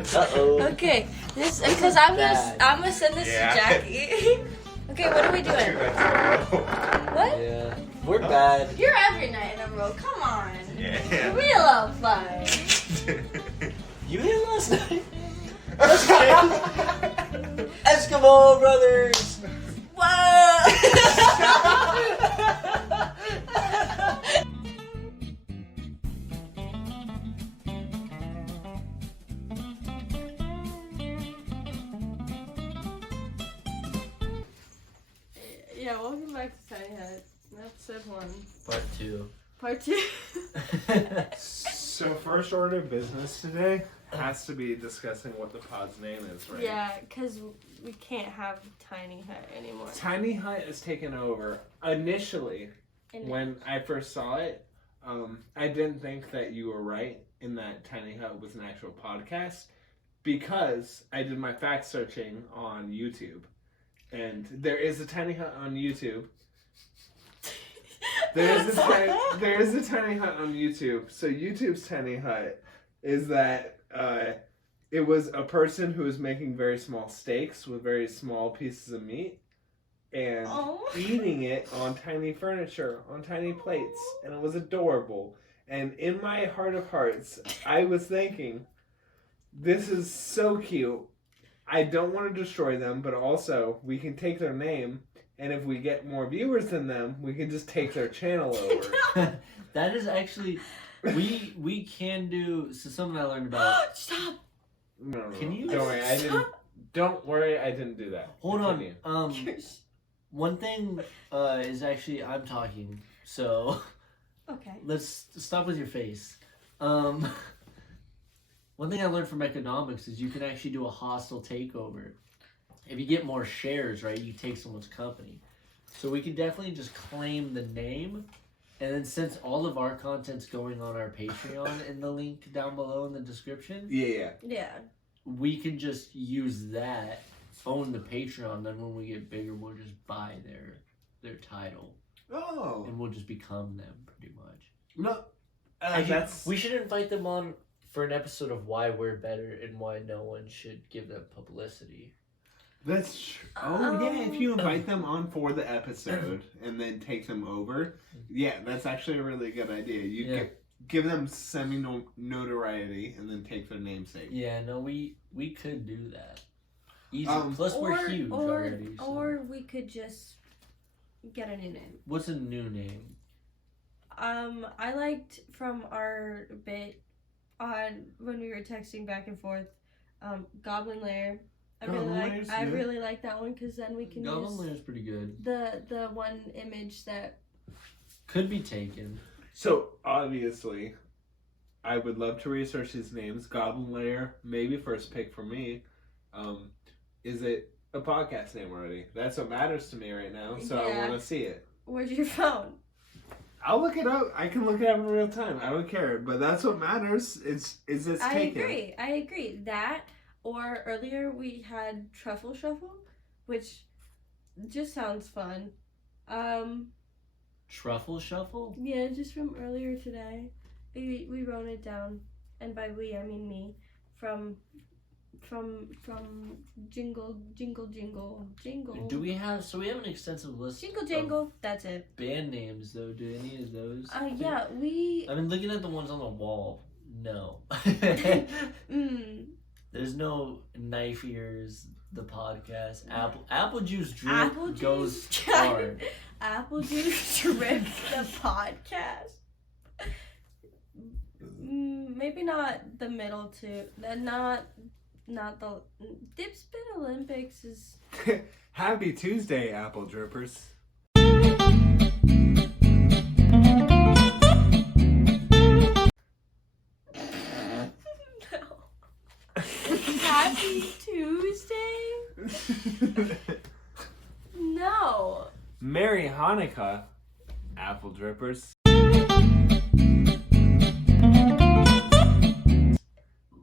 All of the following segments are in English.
Uh-oh. Okay, this because I'm gonna send this to Jackie. Okay, what are we doing? What? Yeah. We're bad. You're every night in a row. Come on. Yeah. Real fun. You hit last night? Eskimo brothers! Whoa! Yeah, welcome back to Tiny Hut. Episode 1. Part 2. Part 2. So first order of business today has to be discussing what the pod's name is, right? Yeah, because we can't have Tiny Hut anymore. Tiny Hut is taken over. Initially, when I first saw it, I didn't think that you were right in that Tiny Hut was an actual podcast because I did my fact searching on YouTube. And there is a Tiny Hut on YouTube. There is a Tiny Hut on YouTube. So YouTube's Tiny Hut is that it was a person who was making very small steaks with very small pieces of meat and eating it on tiny furniture, on tiny plates. And it was adorable. And in my heart of hearts, I was thinking, this is so cute. I don't want to destroy them, but also we can take their name, and if we get more viewers than them, we can just take their channel over. That is actually, we can do, so something I learned about. Stop! No. Can you Don't worry, I didn't do that. Hold Continue. on. One thing is actually, I'm talking, so. Okay. Let's stop with your face. One thing I learned from economics is you can actually do a hostile takeover. If you get more shares, right, you take someone's company. So we can definitely just claim the name. And then since all of our content's going on our Patreon in the link down below in the description. Yeah. We can just use that, own the Patreon, then when we get bigger, we'll just buy their title. Oh. And we'll just become them, pretty much. No. We should invite them on for an episode of why we're better and why no one should give them publicity. That's true. Oh, yeah, if you invite them on for the episode and then take them over, yeah, that's actually a really good idea. You give them semi-notoriety and then take their namesake. Yeah, no, we could do that. Easy. Plus, we're huge already. So. Or we could just get a new name. What's a new name? I liked from our bit on when we were texting back and forth, Goblin Lair. I really like that one because then we can Goblin Lair is pretty good. The one image that could be taken. So obviously, I would love to research these names. Goblin Lair, maybe first pick for me. Is it a podcast name already? That's what matters to me right now. So I want to see it. Where's your phone? I'll look it up. I can look it up in real time. I don't care. But that's what matters. Is it's taken. I agree. That, or earlier we had Truffle Shuffle, which just sounds fun. Truffle Shuffle? Yeah, just from earlier today. We wrote it down. And by we, I mean me. From jingle. Do we have an extensive list Jingle, that's it. Band names though, do any of those? Yeah, I mean, looking at the ones on the wall, no. There's no Knife Ears, the podcast. Apple Juice Drip goes hard. Apple Juice Drip, the podcast. Maybe not the middle two. Not the Dip Spin Olympics is. Happy Tuesday, Apple Drippers. Happy Tuesday? No. Merry Hanukkah, Apple Drippers.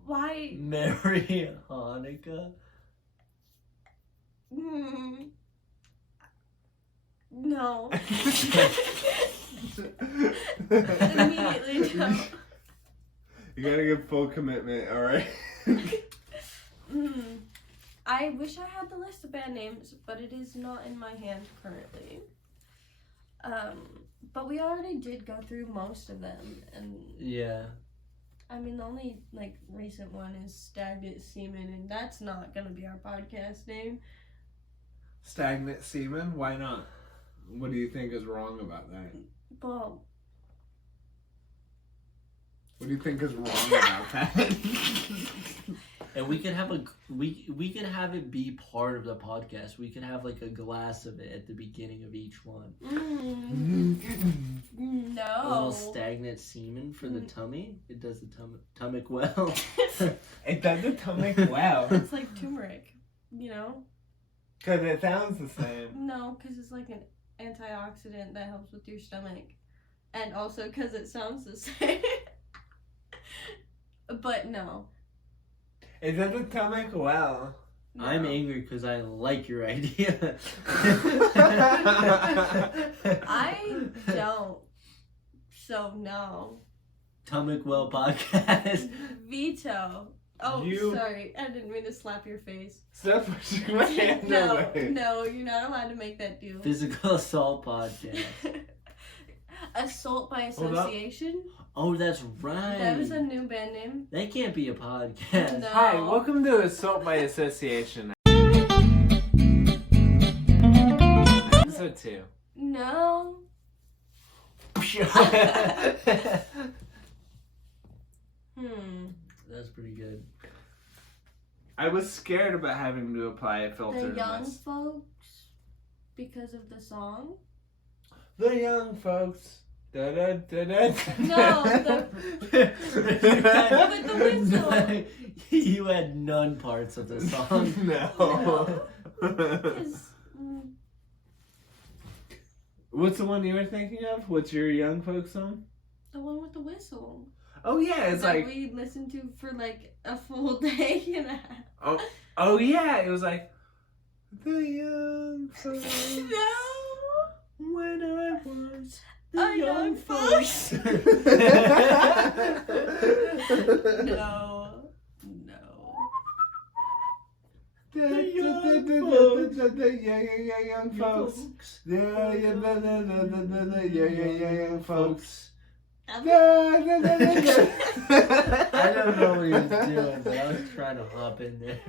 Why? Merry Hanukkah? No. Immediately no. You gotta give full commitment, alright? I wish I had the list of band names, but it is not in my hand currently. But we already did go through most of them, and Yeah. I mean the only like recent one is Stagnant Semen, and that's not gonna be our podcast name. Stagnant semen? Why not? What do you think is wrong about that? Well, What do you think is wrong about that? And we could have we could have it be part of the podcast. We could have like a glass of it at the beginning of each one. no. A little stagnant semen for the tummy. It does the stomach well. It does the stomach well. It's like turmeric, you know? Because it sounds the same. No, because it's like an antioxidant that helps with your stomach. And also because it sounds the same. But no. It does the stomach well. No. I'm angry because I like your idea. I don't. So no. Stomach well podcast. Veto. Oh, You- sorry. I didn't mean to slap your face. Stop pushing my hand No, away. no, you're not allowed to make that deal. Physical assault podcast. Assault by Hold up. Association? Oh, that's right. That was a new band name. That can't be a podcast. No. Hi, welcome to Assault by Association. Episode 2. No. That's pretty good. I was scared about having to apply a filter The in young this. folks, because of the song. The young folks. Da, da, da, da. No, With the whistle. You had none parts of the song. No. 'Cause, What's the one you were thinking of? What's your young folks song? the one with the whistle. Oh yeah, it's that like we listened to for like a full day and a half. oh yeah, it was like the young folks. No. When I was the A young young folks. folks. No. The young young folks. The young folks. I don't know what he was doing, but I was trying to hop in there.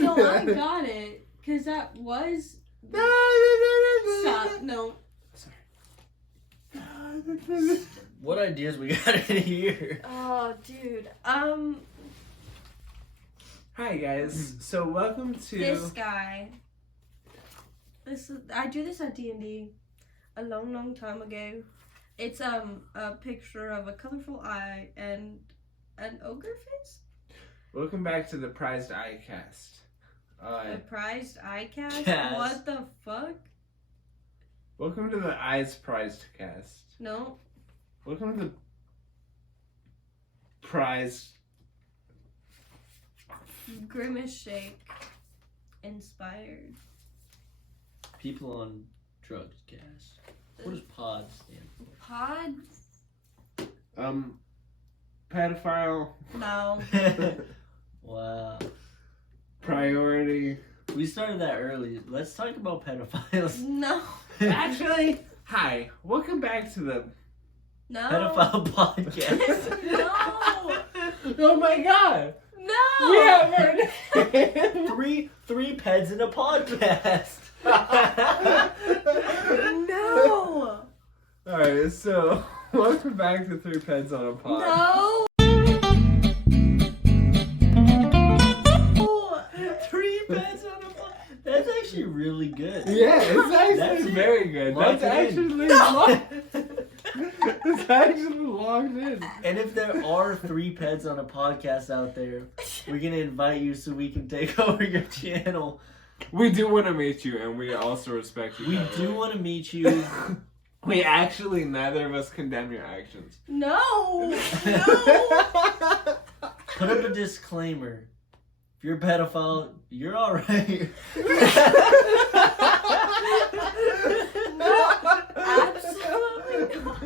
No, I got it. Because that was. Stop. No. What ideas we got in here? Oh, dude. Hi guys. So welcome to This guy. I do this at D&D a long time ago. It's a picture of a colorful eye and an ogre face. Welcome back to the Prized Eye Cast. A prized eye cast? Cast. What the fuck? Welcome to the Eyes Prized Cast. No. Welcome to the Prized. Grimace shake. Inspired. People on drugs, gas. What does pod stand Pod? Pedophile. No. for? Wow. Priority. We started that early. Let's talk about pedophiles. No. Actually, hi. Welcome back to the No. Pedophile podcast. No. Oh my god! No. We have our name. three peds in a podcast. No. Alright, so welcome back to Three Peds on a Pod. No. 3 peds on a pod. That's actually really good. Yeah, it's actually That's it. very good. Lock That's it in. actually it's actually logged in. And if there are 3 peds on a podcast out there, we're gonna invite you so we can take over your channel. We do want to meet you, and we also respect you. We do want to meet you. We actually, neither of us condemn your actions. No. No. Put up a disclaimer. If you're a pedophile, you're alright. Absolutely not.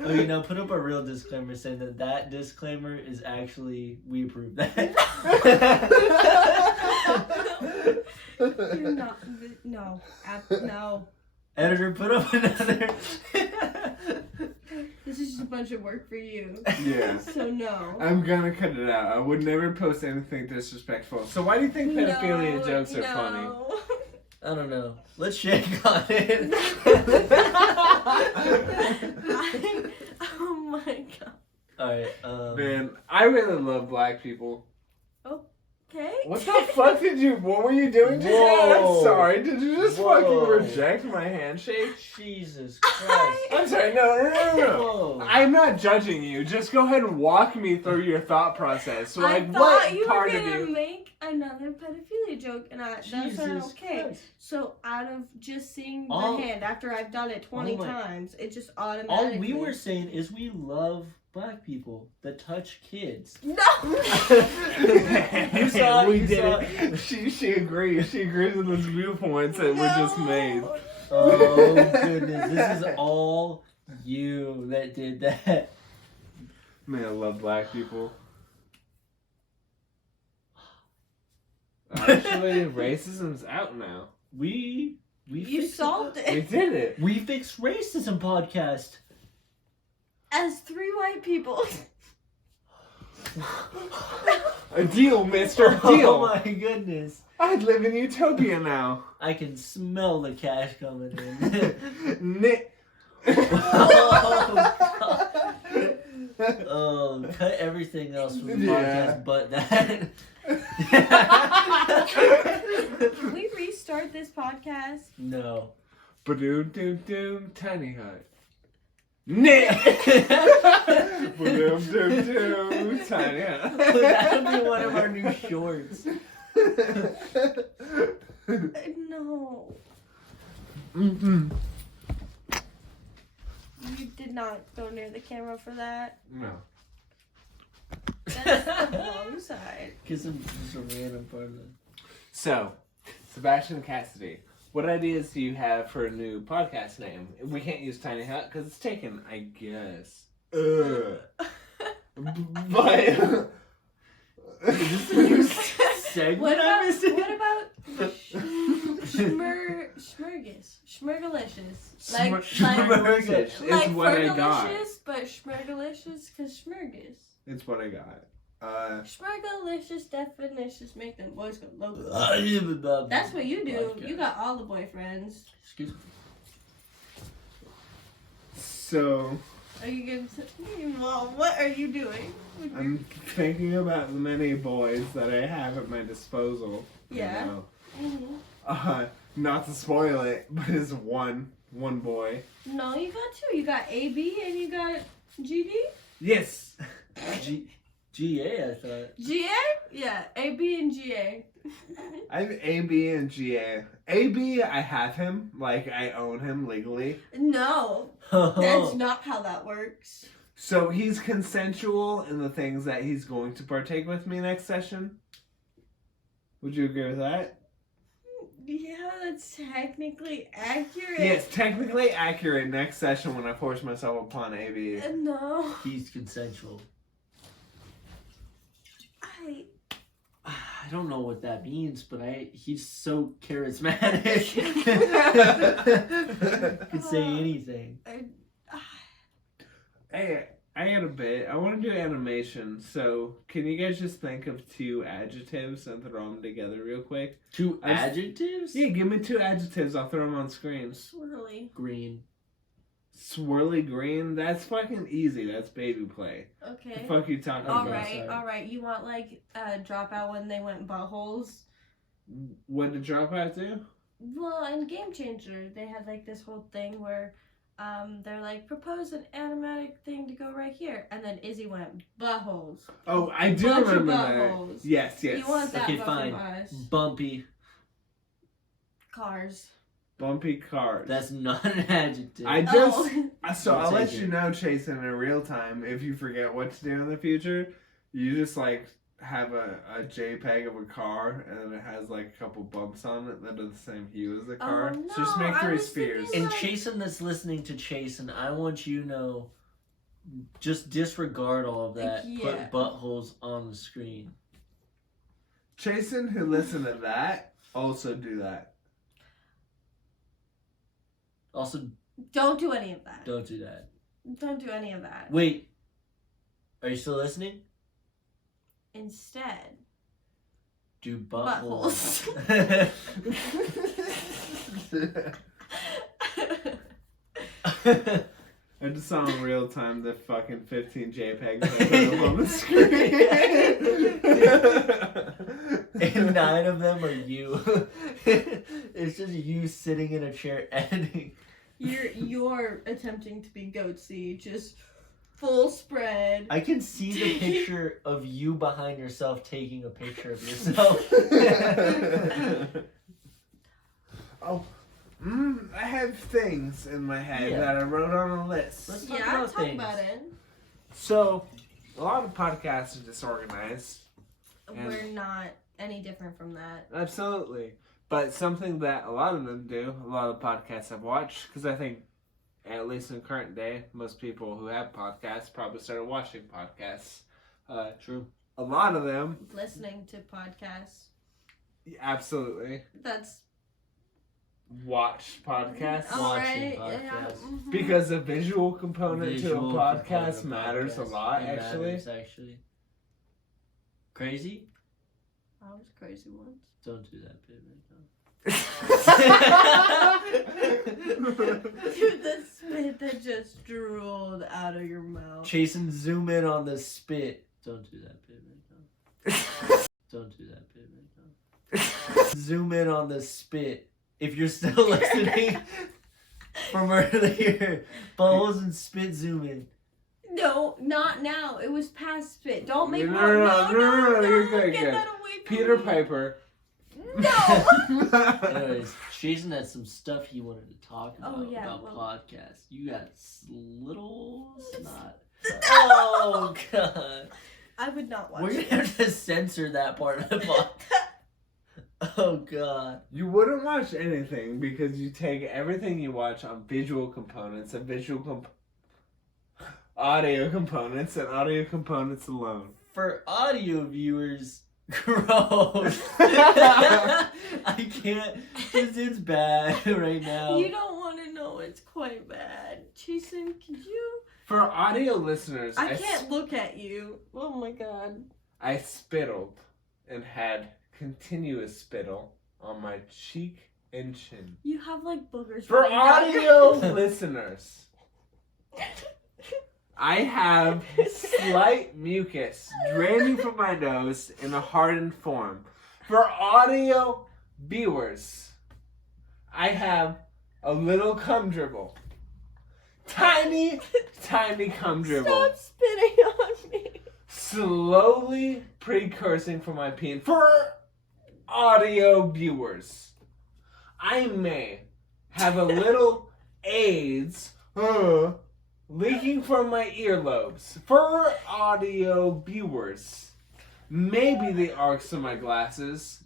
Okay, now put up a real disclaimer saying that disclaimer is actually, we approve that. You're not. No. No. Editor, put up another. This is just a bunch of work for you. Yeah. So no. I'm gonna cut it out. I would never post anything disrespectful. So why do you think pedophilia jokes are funny? I don't know. Let's shake on it. Oh my god. Alright, Man, I really love black people. Okay. What the fuck what were you doing today? Whoa. I'm sorry, did you just Whoa. fucking reject my handshake? Jesus Christ. I'm sorry, no. Whoa. I'm not judging you. Just go ahead and walk me through your thought process. So, I like, thought what you part were of gonna you? make another pedophilia joke, and that's not Jesus okay. Christ. So out of just seeing the All- hand after I've done it 20 Oh my- times, it just automatically. All we were saying is we love black people that touch kids. No. You saw it, we you did saw it. She agrees. She agrees with those viewpoints that were just made. Oh goodness, this is all you that did that. Man, I love black people. Actually, racism's out now. We You fixed solved We it. did it. We fixed racism podcast. As 3 white people. A deal, mister. A deal. Oh my goodness. I live in utopia now. I can smell the cash coming in. Nick. Oh, cut everything else from the Yeah. podcast but that. Can we restart this podcast? No. Ba-doom-doom-doom, tiny hut. Nick. Ba-doom-doom-doom, tiny hut. That'll be one of our new shorts. No. Mm-hmm. You did not go near the camera for that. No. That's the wrong side. Because I'm just a random part of it. So, Sebastian Cassidy, what ideas do you have for a new podcast name? We can't use Tiny Hut because it's taken, I guess. But Is this a new segment What I'm about missing? Schmurgus? Schmurgalicious. Schmurgalicious is like what I got. Fergalicious, but Schmurgalicious because Schmurgus. It's what I got. Schmurgalicious definitions make them boys go loco. That's That's what you do. You got all the boyfriends. Excuse me. So, Are you going to... Well, what are you doing? I'm thinking about the many boys that I have at my disposal. Yeah. You know. Mhm. Not to spoil it, but it's one boy. No, you got 2. You got AB and you got GD? Yes. GA, I thought. GA? Yeah, AB and GA. I have AB and GA. AB, I have him. Like, I own him legally. No, that's not how that works. So he's consensual in the things that he's going to partake with me next session. Would you agree with that? Yeah, that's technically accurate. Yes, technically accurate next session when I force myself upon AB. No. He's consensual. I don't know what that means, but he's so charismatic. Could say anything. Hey, I got a bit. I want to do animation, so can you guys just think of 2 adjectives and throw them together real quick? 2 adjectives? Yeah, give me 2 adjectives. I'll throw them on screen. Swirly. Green. Swirly green? That's fucking easy. That's baby play. Okay. The fuck you talking about? Alright. You want like Dropout when they went buttholes? What did Dropout do? Well, in Game Changer, they had like this whole thing where they're like, propose an animatic thing to go right here. And then Izzy went, buttholes. Oh, I do Bunch of remember that. buttholes. Yes. You want that Okay, but fine. from us. Bumpy. Cars. Bumpy cars. That's not an adjective. I just... Oh. So I'll I'll let take you it. know, Chase, in real time, if you forget what to do in the future, you just like have a JPEG of a car and it has like a couple bumps on it that are the same hue as the car. Oh, So just make no, I 3 was spheres. thinking- And Chasen that's listening to Chasen, I want you to know, just disregard all of that. Yeah. Put buttholes on the screen. Chasen, who listened to that, Also do that. Also, Don't do any of that. don't do that. Don't do any of that. Wait. Are you still listening? Instead, Do buttholes. buttholes. I just saw in real time the fucking 15 JPEGs I put up on the screen. And 9 of them are you. It's just you sitting in a chair editing. You're attempting to be goatsy, just full spread. I can see the picture of you behind yourself taking a picture of yourself. Oh, I have things in my head Yeah. that I wrote on a list. Let's talk Yeah, about talk things. about it. So, a lot of podcasts are disorganized. And- We're not any different from that. Absolutely. But something that a lot of them do, a lot of podcasts I've watched, because I think, at least in current day, most people who have podcasts probably started watching podcasts. True. A lot of them, Listening to podcasts. absolutely, That's watch podcasts. Watching alright. Yeah. podcasts. Mhm. Because a visual component Visual to a podcast component of matters a podcast. lot, It actually. matters, actually. Crazy? I was crazy once. Don't do that, baby. Dude, the spit that just drooled out of your mouth. Jason, zoom in on the spit. Don't do that, baby. Don't do that, baby. Zoom in on the spit. If you're still listening from earlier, bubbles and spit, zoom in. No, not now. It was past spit. Don't make No, more. no, you're good, Get good. that away from Peter me. Piper. No. Anyways, Jason had some stuff he wanted to talk about, Oh, yeah, about well- podcasts. You got little snot. Oh, God. I would not watch We're going it. to have to censor that part of the podcast. Oh, God. You wouldn't watch anything because you take everything you watch on visual components and audio components and audio components alone. For audio viewers, gross. I can't, because it's bad right now. You don't want to know it's quite bad. Jason, could you? For audio listeners, I can't look at you. Oh my god. I spittled and had continuous spittle on my cheek and chin. You have like boogers. For running down your- audio listeners, I have slight mucus draining from my nose in a hardened form. For audio viewers, I have a little cum dribble. Tiny, tiny cum dribble. Stop spitting on me. Slowly precursing for my peen. For audio viewers, I may have a little AIDS leaking from my earlobes. For audio viewers, maybe the arcs of my glasses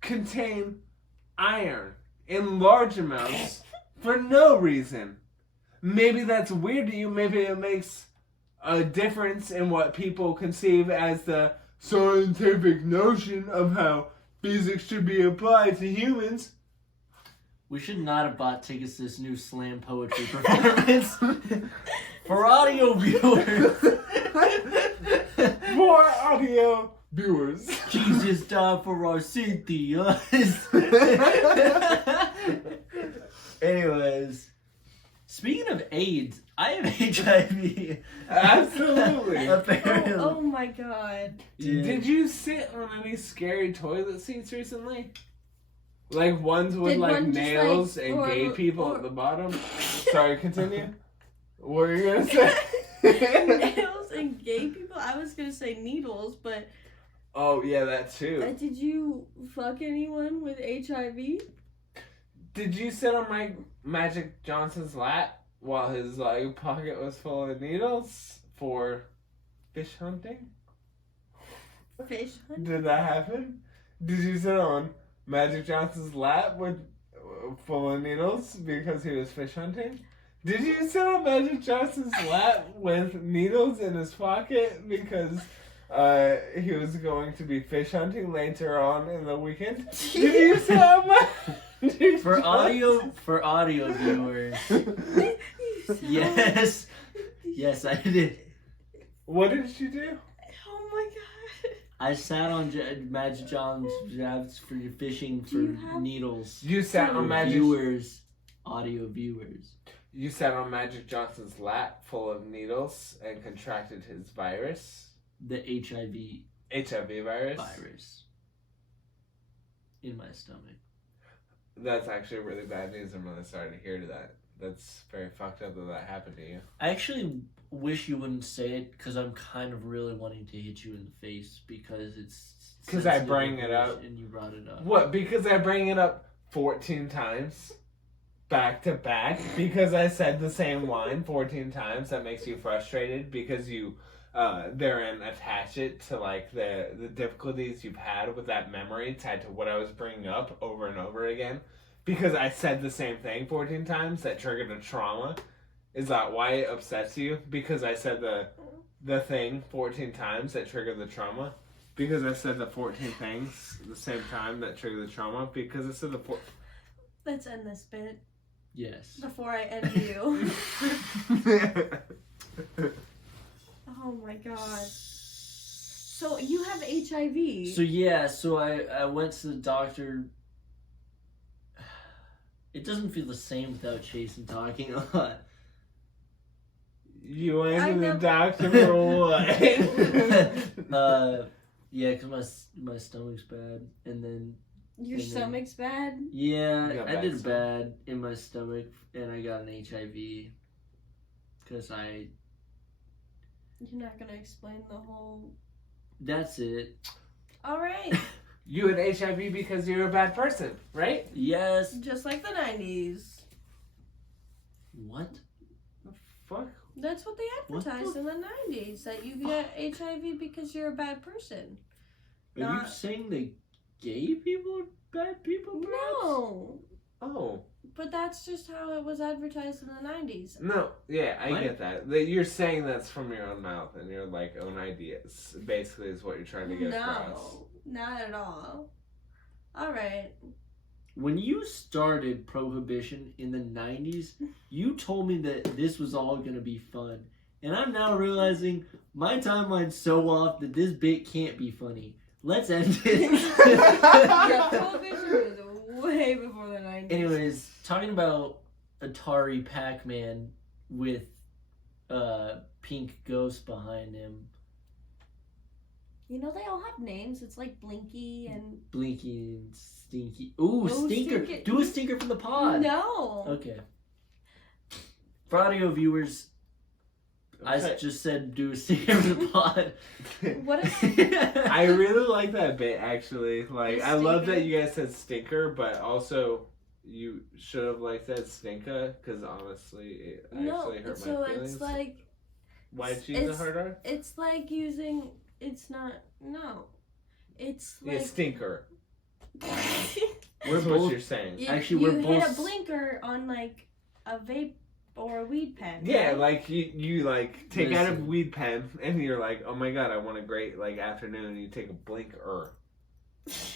contain iron in large amounts for no reason. Maybe that's weird to you. Maybe it makes a difference in what people conceive as the scientific notion of how physics should be applied to humans. We should not have bought tickets to this new slam poetry performance. For audio viewers. For audio viewers. Jesus died for our Cynthias. Anyways, speaking of AIDS, I have HIV. Absolutely. Apparently. Oh my god. Yeah. Did you sit on any scary toilet seats recently? Like ones with Did like one just, nails like, and or- gay people or- at the bottom? Sorry, continue. What were you gonna say? Nails and gay people? I was gonna say needles, but Oh yeah, that too. did you fuck anyone with HIV? Did you sit on Magic Johnson's lap while his like pocket was full of needles for fish hunting? Fish hunt? Did that happen? Did you sit on Magic Johnson's lap with full of needles because he was fish hunting? Did you sit on Magic Johnson's lap with needles in his pocket because he was going to be fish hunting later on in the weekend. Did you saw my For audio viewers, yes, yes, I did. What did you do? Oh my god. I sat on Magic John's jabs for fishing for needles. You sat on Magic viewers, audio viewers. You sat on Magic Johnson's lap full of needles and contracted his virus. The HIV virus. In my stomach. That's actually really bad news. I'm really sorry to hear that. That's very fucked up that happened to you. I actually wish you wouldn't say it because I'm kind of really wanting to hit you in the face because it's because I bring it up and you brought it up. What? Because I bring it up 14 times back to back because I said the same line 14 times. That makes you frustrated because you therein attach it to like the difficulties you've had with that memory tied to what I was bringing up over and over again. Because I said the same thing 14 times that triggered a trauma. Is that why it upsets you? Because I said the thing 14 times that triggered the trauma? Because I said the 14 things the same time that triggered the trauma? Because I said the Let's end this bit. Yes. Before I end you. Oh my god. So you have HIV. So yeah, so I went to the doctor. It doesn't feel the same without Jason talking a lot. You went to the doctor for what? Yeah, because my stomach's bad, and then your stomach's bad. Yeah, I did bad in my stomach, and I got an HIV. Because You're not gonna explain the whole. That's it. All right. You had HIV because you're a bad person, right? Yes. Just like the 90s. What? The fuck? That's what they advertised in the 90s. That you get HIV because you're a bad person. Are you saying that gay people are bad people? Perhaps? No. Oh. But that's just how it was advertised in the 90s. No, yeah, I get that. You're saying that's from your own mouth and your like own ideas. Basically, is what you're trying to get across. No, not at all. All right. When you started Prohibition in the 90s, you told me that this was all going to be fun. And I'm now realizing my timeline's so off that this bit can't be funny. Let's end it. Yeah, Prohibition was way before the 90s. Anyways, talking about Atari Pac-Man with pink ghost behind him. You know they all have names. It's like Blinky and Stinky. Ooh, Stinker. Do a Stinker from the pod. No. Okay. For audio viewers, I just said do a Stinker from the pod. What is I really like that bit, actually. Like, I love that you guys said Stinker, but also you should have like said Stinka, because honestly, it actually hurt my feelings. It's like... Why'd you use a hard R? It's like using... It's not... No. It's like... Yeah, Stinker. What's what you're saying. Actually, you hit a blinker on like a vape or a weed pen. Yeah, right? like you like take out a weed pen and you're like, oh my god, I want a great like afternoon. And you take a blinker.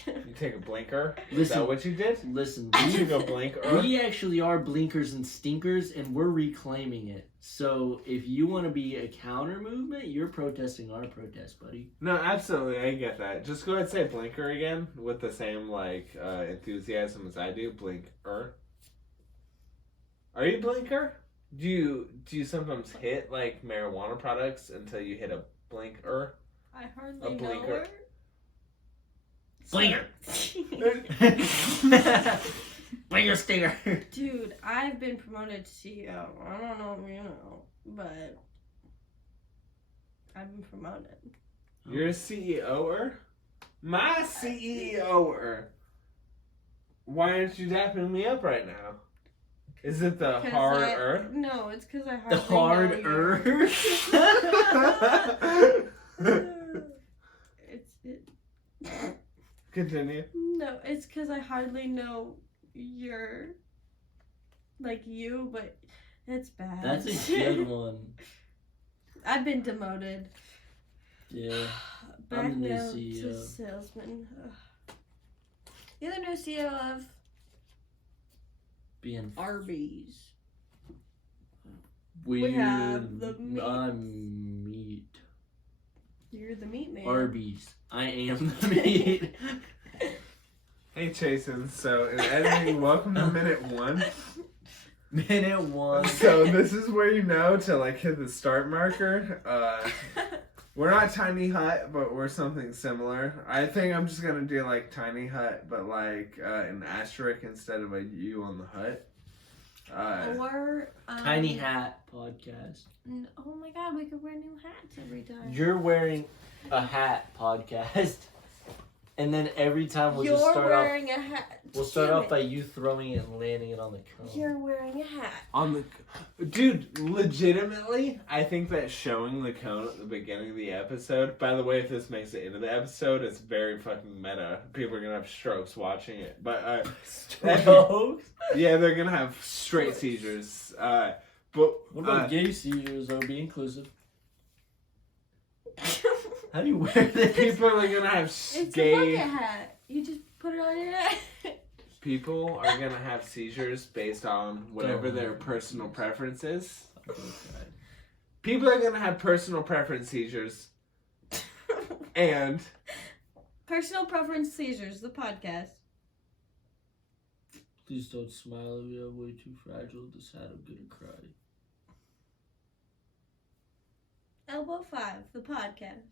You take a blinker. Is that what you did? Listen, you took a blinker. We actually are blinkers and stinkers, and we're reclaiming it. So if you want to be a counter movement, you're protesting our protest, buddy. No, absolutely, I get that. Just go ahead and say blinker again with the same like enthusiasm as I do. Blinker. Are you blinker? Do you sometimes hit like marijuana products until you hit a blinker? I hardly know her. Blinker. Blinker stinger. Dude, I've been promoted to CEO. I don't know if you know, but I've been promoted. You're a CEO-er? My CEO-er. Why aren't you dapping me up right now? Is it the hard-er? No, it's because I hardly know Continue. No, it's because I hardly know you're like you, but it's bad. That's a good one. I've been demoted. Yeah. Back I'm the now CEO. to salesman. You're the new CEO of Being Arby's. weird. We have the meat. I'm meat. You're the meat man. Arby's. I am the meat. Hey, Chasen. So, in editing, welcome to minute 1. Minute 1. So, this is where you know to, like, hit the start marker. We're not Tiny Hut, but we're something similar. I think I'm just gonna do, like, Tiny Hut, but, like, an asterisk instead of a U on the hut. Or Tiny Hat podcast. Oh my god, we could wear new hats every time. You're wearing a hat podcast. And then every time we'll You're just start wearing off. a hat. We'll start Damn off it. by you throwing it and landing it on the cone. You're wearing a hat. On the dude, legitimately, I think that showing the cone at the beginning of the episode. By the way, if this makes it into the episode, it's very fucking meta. People are gonna have strokes watching it, but Strokes? yeah, they're gonna have straight seizures. But What about gay seizures, though? Be inclusive. How do you wear this? people are gonna have It's a gay. bucket hat. You just put it on your head. People are gonna have seizures based on whatever their personal preference is. People are gonna have personal preference seizures, and Personal preference seizures, the podcast. Please don't smile. We are way too fragile. This hat, I'm gonna cry. Elbow 5, the podcast.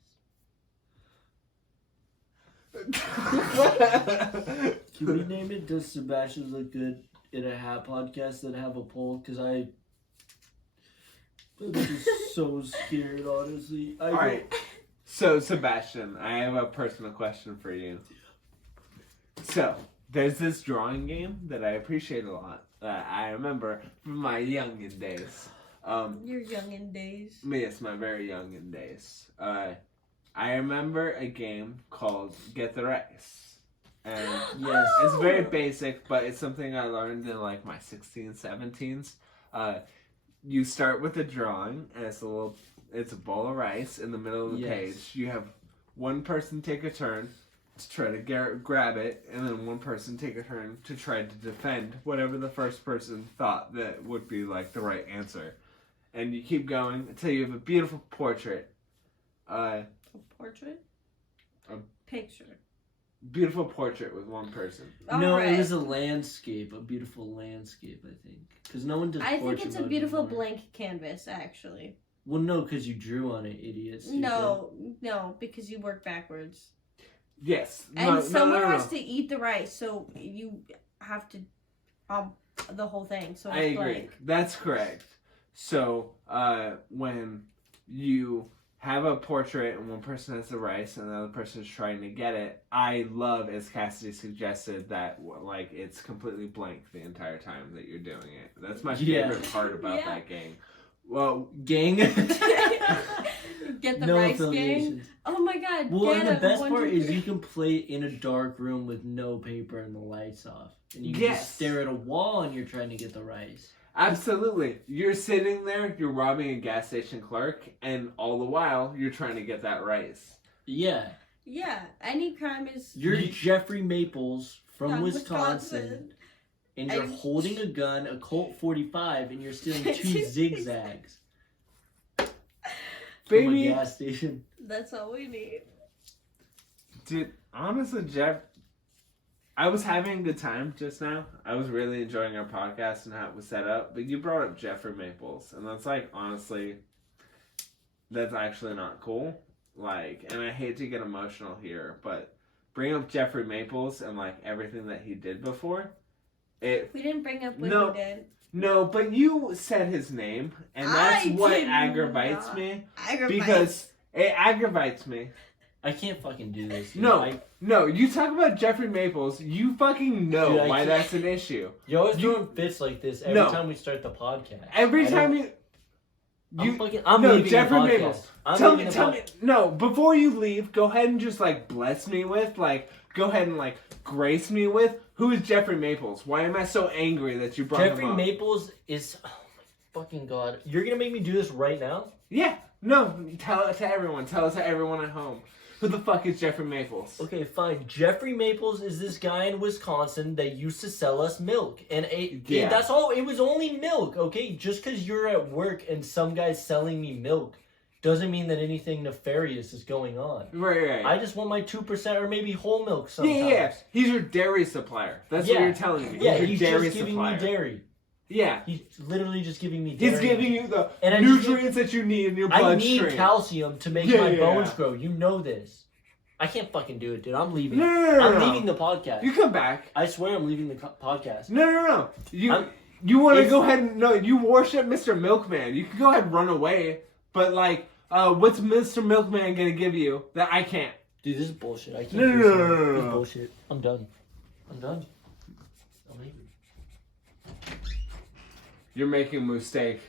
Can we name it Does Sebastian Look Good in a Hat podcast that have a poll? Because I'm just so scared, honestly. Alright, so Sebastian, I have a personal question for you. So, there's this drawing game that I appreciate a lot. I remember from my youngin' days. Your youngin' days. Yes, my very youngin' days. I remember a game called Get the Rice. And Yes. it's very basic, but it's something I learned in like my 16s, 17s. You start with a drawing, and it's a bowl of rice in the middle of the Yes. page. You have one person take a turn to try to grab it, and then one person take a turn to try to defend whatever the first person thought that would be like the right answer. And you keep going until you have a beautiful portrait. A portrait? A- Picture. Beautiful portrait with one person. No, Alright. it was a landscape, a beautiful landscape, I think. Because no one did I think portrait it's a mode beautiful anymore. blank canvas, actually. Well, no, because you drew on it, idiot. stupid. No, because you work backwards. Yes. And someone no. has to eat the rice, so you have to the whole thing. So it's I agree. blank. That's correct. So, when you have a portrait and one person has the rice and the other person is trying to get it, I love, as Cassidy suggested, that like it's completely blank the entire time that you're doing it. That's my Yeah. favorite part about Yeah. that game. Well, Gang. Get the No rice gang. affiliations. Oh my god. Well, and the Dana, best 1, part 2, is 3. you can play in a dark room with no paper and the lights off. And you can Yes. just stare at a wall and you're trying to get the rice. absolutely. You're sitting there, you're robbing a gas station clerk, and all the while, you're trying to get that rice. Yeah. Yeah, any crime is. You're Jeffrey Maples from From Wisconsin. And you're I'm- holding a gun, a Colt 45, and you're stealing 2 zigzags from Baby. a gas station. That's all we need. Dude, honestly, Jeff, I was having a good time just now. I was really enjoying our podcast and how it was set up, but you brought up Jeffrey Maples, and that's like, honestly, that's actually not cool. Like, and I hate to get emotional here, but bring up Jeffrey Maples and like everything that he did before. We didn't bring up what No. he did. No, but you said his name, and that's I what did aggravates not. me. Aggravates. Because it aggravates me. I can't fucking do this. dude. No. No, you talk about Jeffrey Maples, you fucking know Dude, I why can't- that's an issue. You're always You- throwing fits like this every No. time we start the podcast. Every I time don't- you I'm no, leaving Jeffrey the podcast. Maples. I'm Tell leaving me, the tell pod- me. No, before you leave, go ahead and just like bless me with, like, go ahead and like grace me with. Who is Jeffrey Maples? Why am I so angry that you brought Jeffrey him up? Maples is. Oh my fucking god. You're gonna make me do this right now? Yeah. No, tell it to everyone. Tell it to everyone at home. Who the fuck is Jeffrey Maples? Okay, fine. Jeffrey Maples is this guy in Wisconsin that used to sell us milk. And that's all. It was only milk, okay? Just because you're at work and some guy's selling me milk doesn't mean that anything nefarious is going on. Right. I just want my 2% or maybe whole milk sometimes. Yeah. He's your dairy supplier. That's what you're telling me. Yeah, he's he's dairy just giving supplier. me dairy. Yeah. He's literally just giving me dairy. He's giving you the and nutrients that you need in your bloodstream. I need calcium to make my bones grow. You know this. I can't fucking do it, dude. I'm leaving. No. I'm leaving the podcast. You come back. I swear I'm leaving the podcast. No. You want to go ahead and... No, you worship Mr. Milkman. You can go ahead and run away. But, like, what's Mr. Milkman going to give you that I can't? Dude, this is bullshit. I can't No. This is bullshit. I'm done. I'm leaving. You're making a mistake.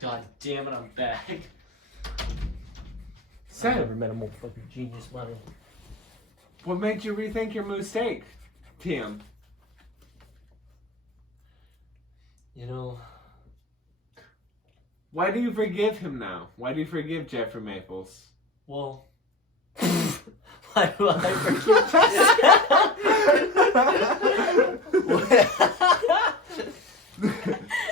God damn it, I'm back. Sam, I've never met a more fucking genius man. what made you rethink your mistake, Tim? You know... Why do you forgive him now? Why do you forgive Jeffrey Maples? Well... Why do I forgive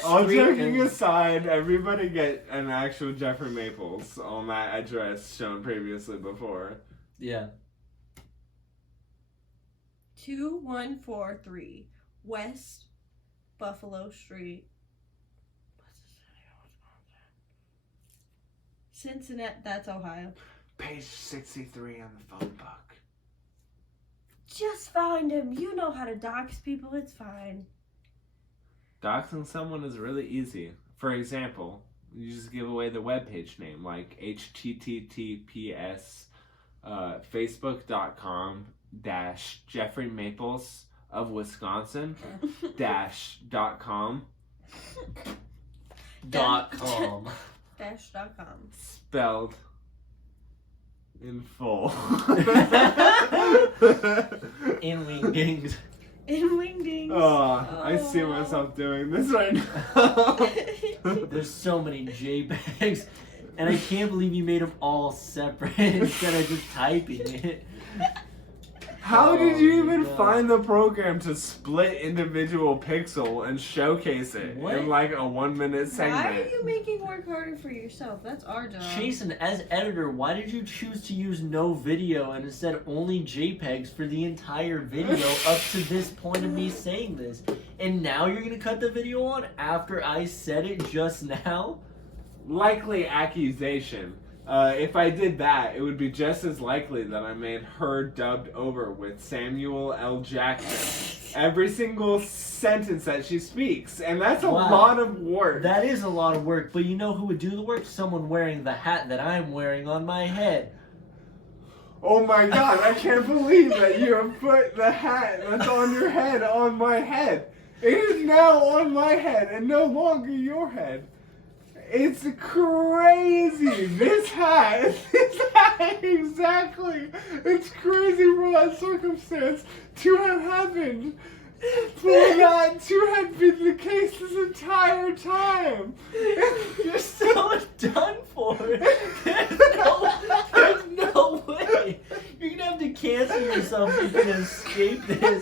All joking aside, everybody get an actual Jeffrey Maples on that address shown previously before. Yeah. 2143 West Buffalo Street. Cincinnati, that's Ohio. Page 63 on the phone book. Just find him. You know how to dox people, it's fine. Doxing someone is really easy. For example, you just give away the webpage name, like https facebook.com / Jeffrey Maples of Wisconsin .com .com. .com. spelled in full. In wingdings. In wingdings. Oh, I see myself doing this right now. There's so many JPEGs, and I can't believe you made them all separate instead of just typing it. How did you even God. find the program to split individual pixel and showcase it in like a 1 minute segment? Why are you making work harder for yourself? That's our job. Jason, as editor, why did you choose to use no video and instead only JPEGs for the entire video up to this point of me saying this? And now you're gonna cut the video on after I said it just now? Likely accusation. If I did that, it would be just as likely that I made her dubbed over with Samuel L. Jackson. Every single sentence that she speaks. And that's a lot of work. That is a lot of work, but you know who would do the work? Someone wearing the hat that I'm wearing on my head. Oh my god, I can't believe that you have put the hat that's on your head on my head. It is now on my head and no longer your head. It's crazy. This hat, exactly. It's crazy for that circumstance to have happened. For that to have been the case this entire time. You're so done for. There's no way. You're gonna have to cancel yourself if you can escape this.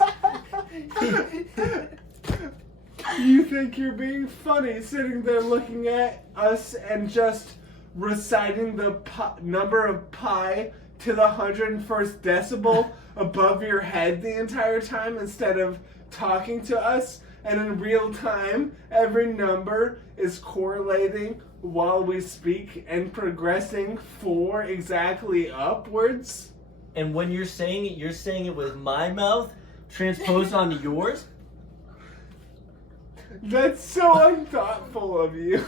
You think you're being funny sitting there looking at us and just reciting the number of pi to the 101st decibel above your head the entire time instead of talking to us, and in real time every number is correlating while we speak and progressing exactly upwards? And when you're saying it with my mouth transposed onto yours? That's so unthoughtful of you.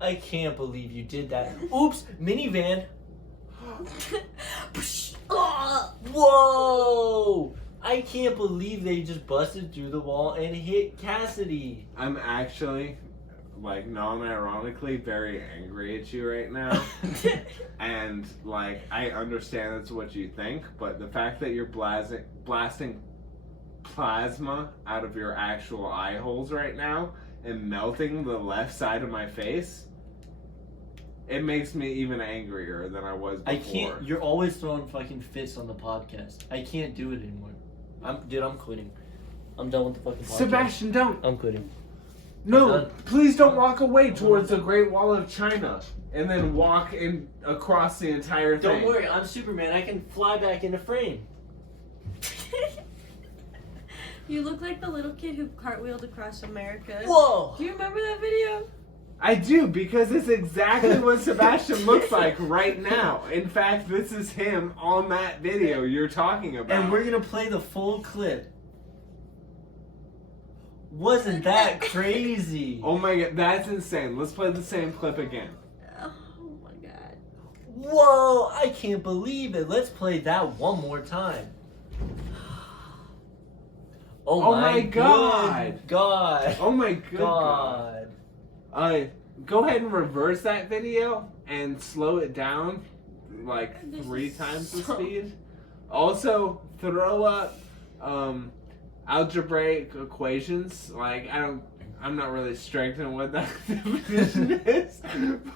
I can't believe you did that. Oops, minivan. Whoa! I can't believe they just busted through the wall and hit Cassidy. I'm actually, like, non-ironically very angry at you right now. And, like, I understand that's what you think, but the fact that you're blasting plasma out of your actual eye holes right now and melting the left side of my face, it makes me even angrier than I was before. I can't. You're always throwing fucking fits on the podcast. I can't do it anymore. I'm quitting. I'm done with the fucking podcast. Sebastian, don't. I'm quitting. No, please don't walk away towards the Great Wall of China and then walk in across the entire thing. Don't worry, I'm Superman. I can fly back into frame. You look like the little kid who cartwheeled across America. Whoa! Do you remember that video? I do, because it's exactly what Sebastian looks like right now. In fact, this is him on that video you're talking about. And we're gonna play the full clip. Wasn't that crazy? Oh my god, that's insane. Let's play the same clip again. Oh my god. Whoa! I can't believe it. Let's play that one more time. Oh my god! God! Oh my good god! Go ahead and reverse that video and slow it down like 3 times the speed. Also, throw up algebraic equations. Like I'm not really strict on what that definition is.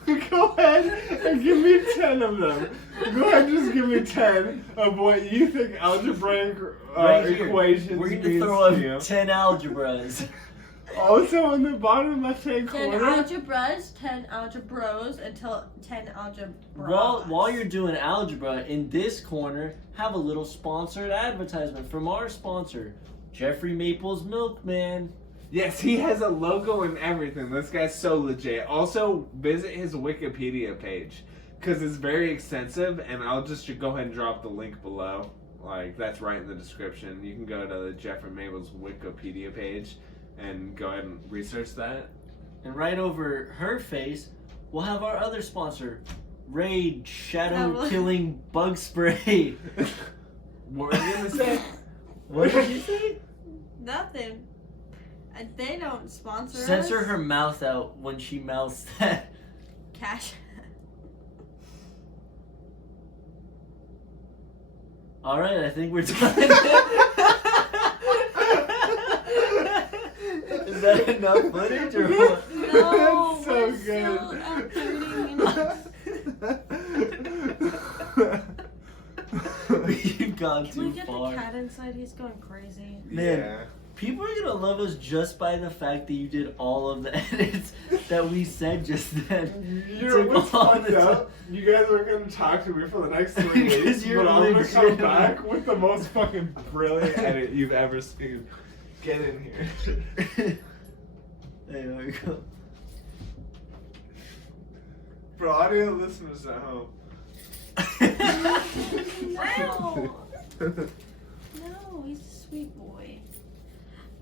But go ahead and give me 10 of them. Go ahead and just give me 10 of what you think algebraic equations We're going to means throw to you. up 10 algebras. Also on the bottom left-hand 10 corner. algebras, 10 algebros, until 10 algebras. While you're doing algebra, in this corner, have a little sponsored advertisement from our sponsor, Jeffrey Maple's Milkman. Yes, he has a logo and everything. This guy's so legit. Also, visit his Wikipedia page because it's very extensive, and I'll just go ahead and drop the link below. Like, that's right in the description. You can go to the Jeffrey Maple's Wikipedia page and go ahead and research that. And right over her face, we'll have our other sponsor, Raid Shadow Killing Bug Spray. What were you going to say? What did you say? Nothing. They don't sponsor us. Censor her mouth out when she mouths that. Cash. Alright, I think we're done. Is that enough footage or what? No, That's so good. Still at 30 minutes. We've gone Can we too get far. the cat inside? He's going crazy. Man, Yeah. people are gonna love us just by the fact that you did all of the edits that we said just then. You know what's Took all fucked the up? You guys are going to talk to me for the next 3 Because weeks, you're but I'm going to come legitimate. back with the most fucking brilliant edit you've ever seen. Get in here. There we go. For audio listeners at home. No. No, he's a sweet boy.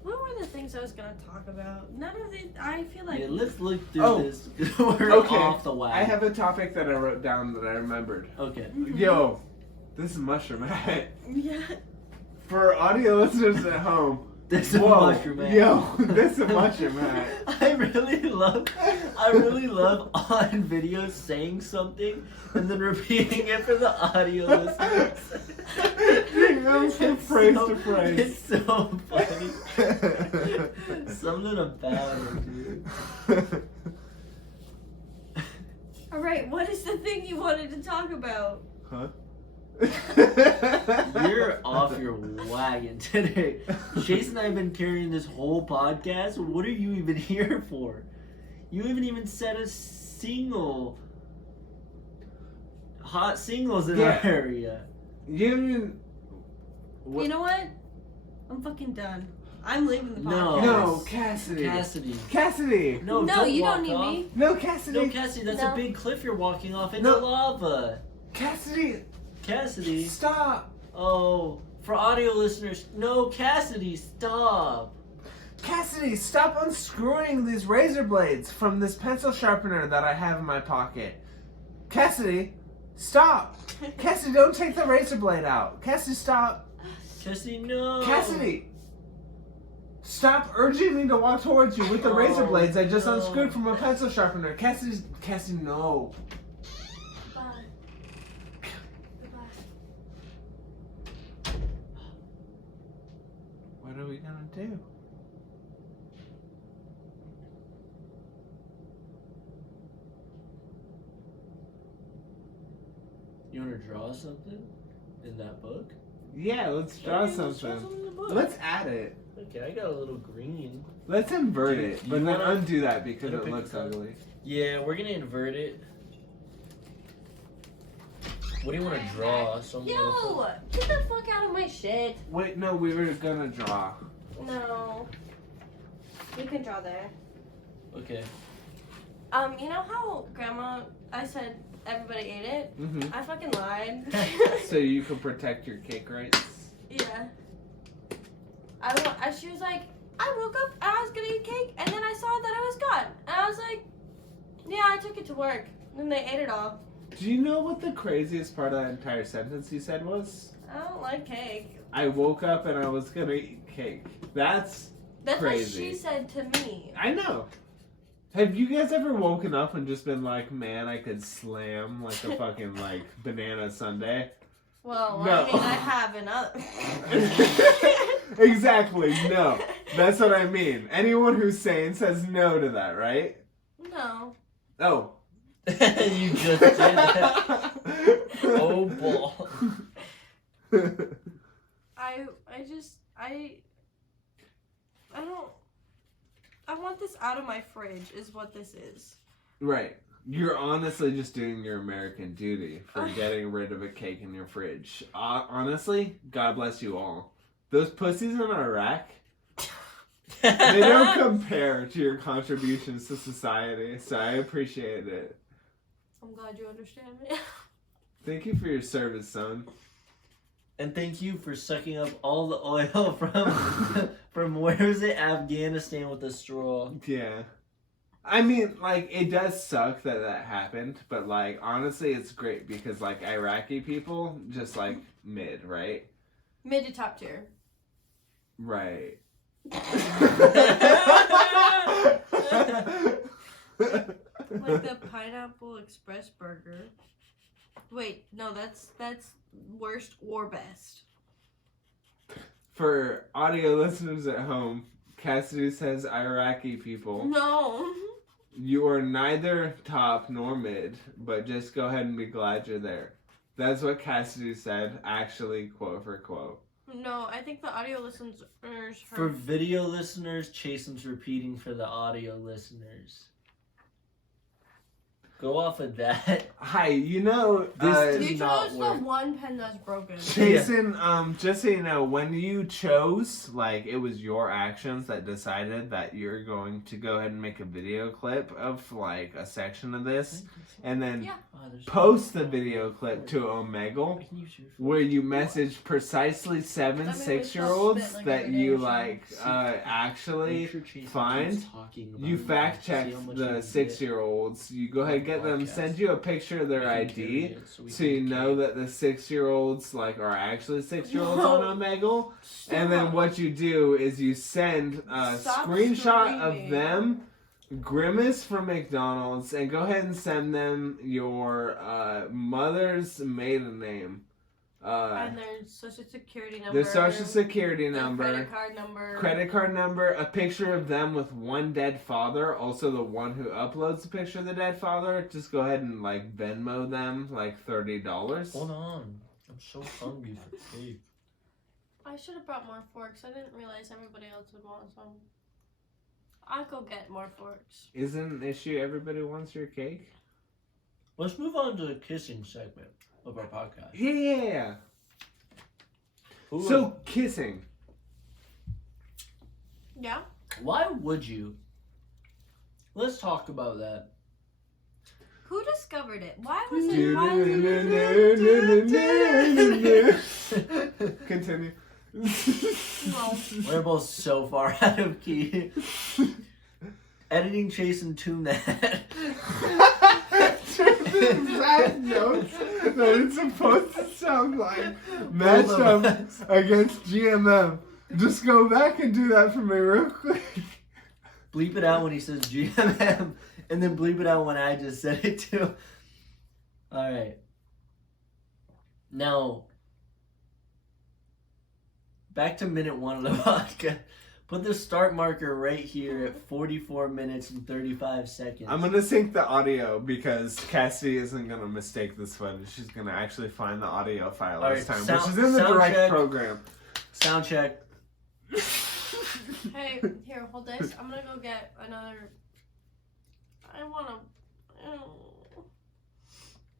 What were the things I was gonna talk about? None of it. I feel like. Yeah, let's look through this. We're Okay. off the wagon. I have a topic that I wrote down that I remembered. Okay. Yo, this is Mushroom Hat. Yeah. For audio listeners at home. This is Whoa, Mushroom Hat. Yo, this is Mushroom Hat. I really love on videos saying something and then repeating it for the audio listeners. It goes from phrase to phrase. It's so funny. Something about it, dude. All right. What is the thing you wanted to talk about? Huh? You're off your wagon today. Chase and I have been carrying this whole podcast. What are you even here for? You haven't even said a single hot singles in our area. You didn't. You know what? I'm fucking done. I'm leaving the No. podcast. No, Cassidy. Cassidy. No, No, you walk don't need off. me. No, Cassidy. No, Cassidy, that's No. a big cliff you're walking off into No. lava. Cassidy. Cassidy. Stop. Oh, for audio listeners, no, Cassidy, stop. Cassidy, stop unscrewing these razor blades from this pencil sharpener that I have in my pocket. Cassidy, stop. Cassidy, don't take the razor blade out. Cassidy, stop. Cassidy, no. Cassidy, stop urging me to walk towards you with the razor blades I just no. unscrewed from a pencil sharpener. Cassidy, no. Bye. Goodbye. What are we gonna do? draw something in that book? Yeah, let's draw Okay, let's something. in the book. Let's add it. Okay, I got a little green. Let's invert Do you- it, do but you then wanna- undo that because gonna it pick looks the color? ugly. Yeah, we're gonna invert it. What do you want to draw? Some little- Yo, get the fuck out of my shit. Wait, no, we were gonna draw. No. You can draw there. Okay. You know how Grandma, I said everybody ate it? hmm I fucking lied. So you can protect your cake rights. Yeah. She was like, I woke up and I was gonna eat cake, and then I saw that it was gone. And I was like, yeah, I took it to work. And then they ate it all. Do you know what the craziest part of that entire sentence you said was? I don't like cake. I woke up and I was gonna eat cake. That's That's crazy. what she said to me. I know. Have you guys ever woken up and just been like, man, I could slam like a fucking like banana sundae? Well, No. I mean, I have another. Exactly, no. That's what I mean. Anyone who's sane says no to that, right? No. Oh. You just did that. Oh, ball. I want this out of my fridge is what this is. Right. You're honestly just doing your American duty for getting rid of a cake in your fridge. Honestly, God bless you all. Those pussies in Iraq, they don't compare to your contributions to society, so I appreciate it. I'm glad you understand me. Thank you for your service, son. And thank you for sucking up all the oil from where is it? Afghanistan with a straw. Yeah. I mean, like, it does suck that that happened, but, like, honestly, it's great because, like, Iraqi people, just, like, mid, right? Mid to top tier. Right. Like the Pineapple Express burger. Wait, no, that's worst or best. For audio listeners at home, Cassidy says Iraqi people. No. You are neither top nor mid, but just go ahead and be glad you're there. That's what Cassidy said, actually, quote for quote. No, I think the audio listeners heard. For video listeners, Chasen's repeating for the audio listeners. Go off of that. Hi, you know, This You does not chose the work. one pen that's broken. Jason, just so you know, when you chose, like, it was your actions that decided that you're going to go ahead and make a video clip of, like, a section of this, and then Yeah. post the video clip to Omegle, where you message precisely 7 I mean, we 6-year-olds spit like that every you, day, like, actually find. You fact check the 6-year-olds. You go ahead and get them, send you a picture of their ID, so you know that the 6-year-olds like are actually 6-year-olds on Omegle. And then what you do is you send a Stop screenshot screaming. of them, Grimace from McDonald's, and go ahead and send them your mother's maiden name. And their social security number. Their social security their number. Credit card number. A picture of them with one dead father, also the one who uploads the picture of the dead father. Just go ahead and like Venmo them like $30. Hold on. I'm so hungry for cake. I should have brought more forks. I didn't realize everybody else would want some. I'll go get more forks. Isn't an issue everybody wants your cake? Let's move on to the kissing segment of our podcast. Yeah. Who So, kissing. Yeah? why would you? Let's talk about that. Who discovered it? Why was it? Continue. No. We're both so far out of key. Editing, chase, and tune that. Exact notes that it's supposed to sound like matched up against GMM. Just go back and do that for me real quick. Bleep it out when he says GMM, and then bleep it out when I just said it too. Alright. Now, back to minute 1 of the podcast. Put the start marker right here at 44 minutes and 35 seconds. I'm gonna sync the audio because Cassidy isn't gonna mistake this one. She's gonna actually find the audio file this time, which is in the direct check. program. Sound check. Hey, here, hold this. I'm gonna go get another. I wanna.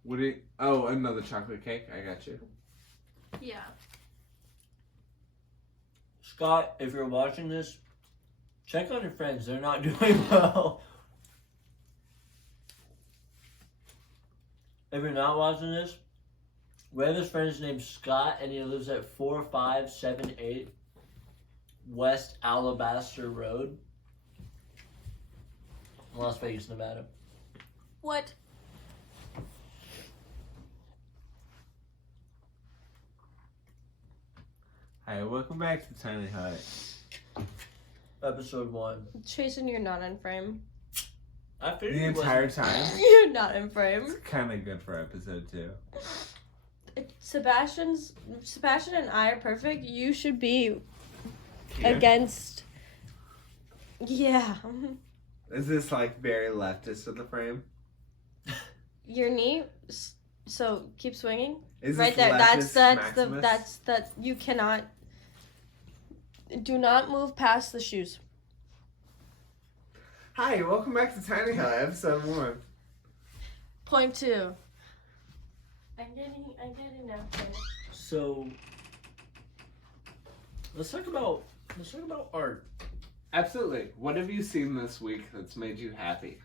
What do you? Oh, another chocolate cake. I got you. Yeah. Scott, if you're watching this, check on your friends. They're not doing well. If you're not watching this, we have this friend's named Scott, and he lives at 4578 West Alabaster Road, Las Vegas, Nevada. What? Hi, welcome back to Tiny Hut. Episode 1. Jason, you're not in frame. I figured The it wasn't- entire time. You're not in frame. It's kind of good for episode 2. Sebastian and I are perfect. You should be Here? against. Yeah. Is this like very leftist of the frame? Your knee. So keep swinging. Is Right this there. leftist Maximus? That's you cannot. Do not move past the shoes. Hi, welcome back to Tiny Hut, episode 1. Point 2. I'm getting now. So, let's talk about art. Absolutely. What have you seen this week that's made you happy?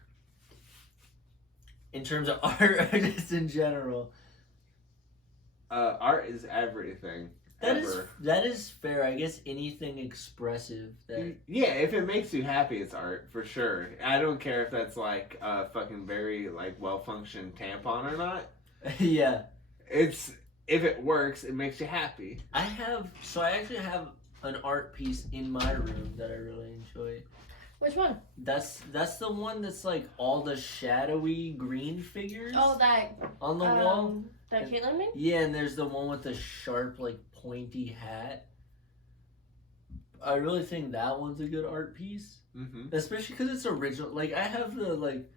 In terms of art, or just in general. Art is everything. That is fair. I guess anything expressive that Yeah, if it makes you happy, it's art for sure. I don't care if that's like a fucking very like well-functioned tampon or not. yeah. It's if it works, it makes you happy. I actually have an art piece in my room that I really enjoy. Which one? That's the one that's like all the shadowy green figures. Oh, that on the wall. That Caitlin made? Yeah, and there's the one with the sharp, like, pointy hat. I really think that one's a good art piece. Mm-hmm. Especially because it's original. Like, I have the, like,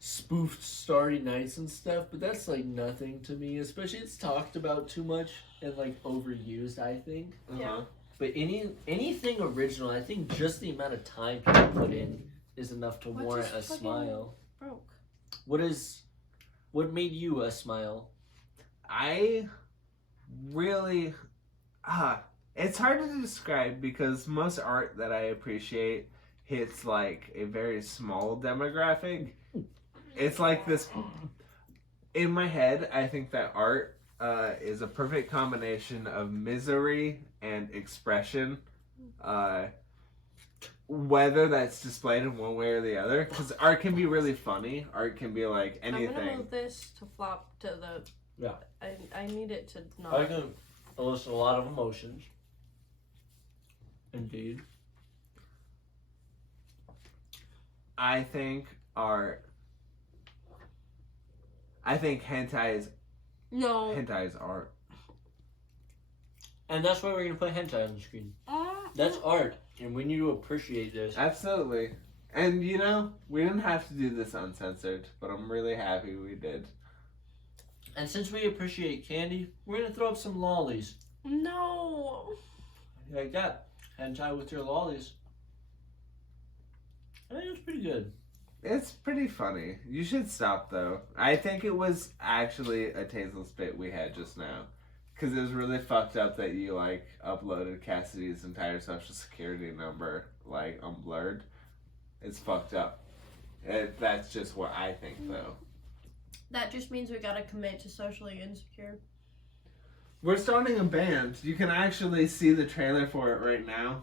spoofed Starry Nights and stuff, but that's, like, nothing to me. Especially it's talked about too much and, like, overused, I think. Yeah. But anything original, I think just the amount of time people put in is enough to warrant a smile. Broke. What made you a smile? I really it's hard to describe because most art that I appreciate hits like a very small demographic. It's like this in my head, I think that art is a perfect combination of misery and expression. Whether that's displayed in one way or the other, because art can be really funny. Art can be like anything. I'm gonna move this to flop to the. Yeah. I need it to not. I can elicit a lot of emotions. Indeed. I think hentai is No. hentai is art. And that's why we're gonna put hentai on the screen. That's art, and we need to appreciate this. Absolutely. And you know, we didn't have to do this uncensored, but I'm really happy we did. And since we appreciate candy, we're gonna throw up some lollies. No. Like that. Hentai with your lollies. I think it's pretty good. It's pretty funny. You should stop though. I think it was actually a tasteless bit we had just now. Because it was really fucked up that you like uploaded Cassidy's entire social security number like unblurred. It's fucked up. That's just what I think though. That just means we gotta commit to socially insecure. We're starting a band. You can actually see the trailer for it right now.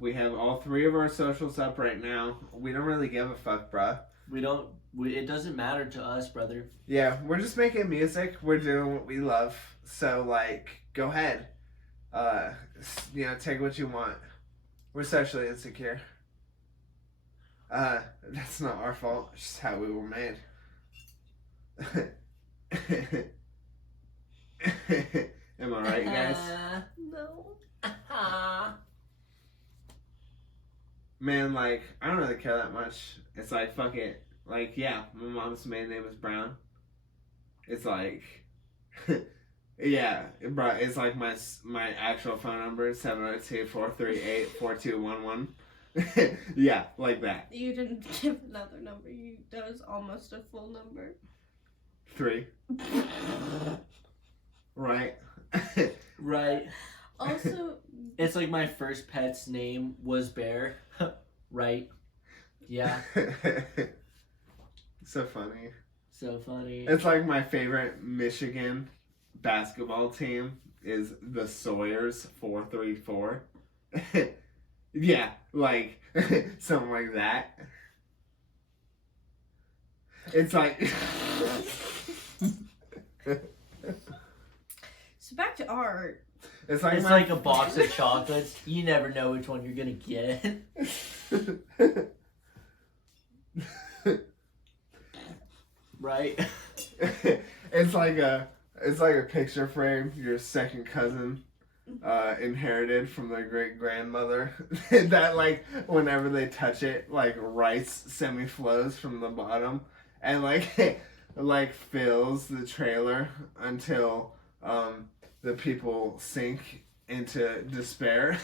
We have all 3 of our socials up right now. We don't really give a fuck, bruh. It doesn't matter to us, brother. Yeah, we're just making music. We're doing what we love. So, like, go ahead. Take what you want. We're socially insecure. That's not our fault. It's just how we were made. Am I right, guys? No. man, like, I don't really care that much. It's like, fuck it. Like, yeah, my mom's maiden name is Brown. It's like, yeah, bro, it's like my actual phone number, 702-438-4211. Yeah, like that. You didn't give another number. That was almost a full number. 3. Right. Right. Also, it's like my first pet's name was Bear. Right. Yeah. So funny. So funny. It's like my favorite Michigan basketball team is the Sawyers 434. Yeah, like something like that. It's like so back to art. it's like like a box of chocolates. You never know which one you're gonna get. Right? It's like a picture frame your second cousin inherited from their great grandmother. That like whenever they touch it, like rice semi flows from the bottom and like fills the trailer until the people sink into despair.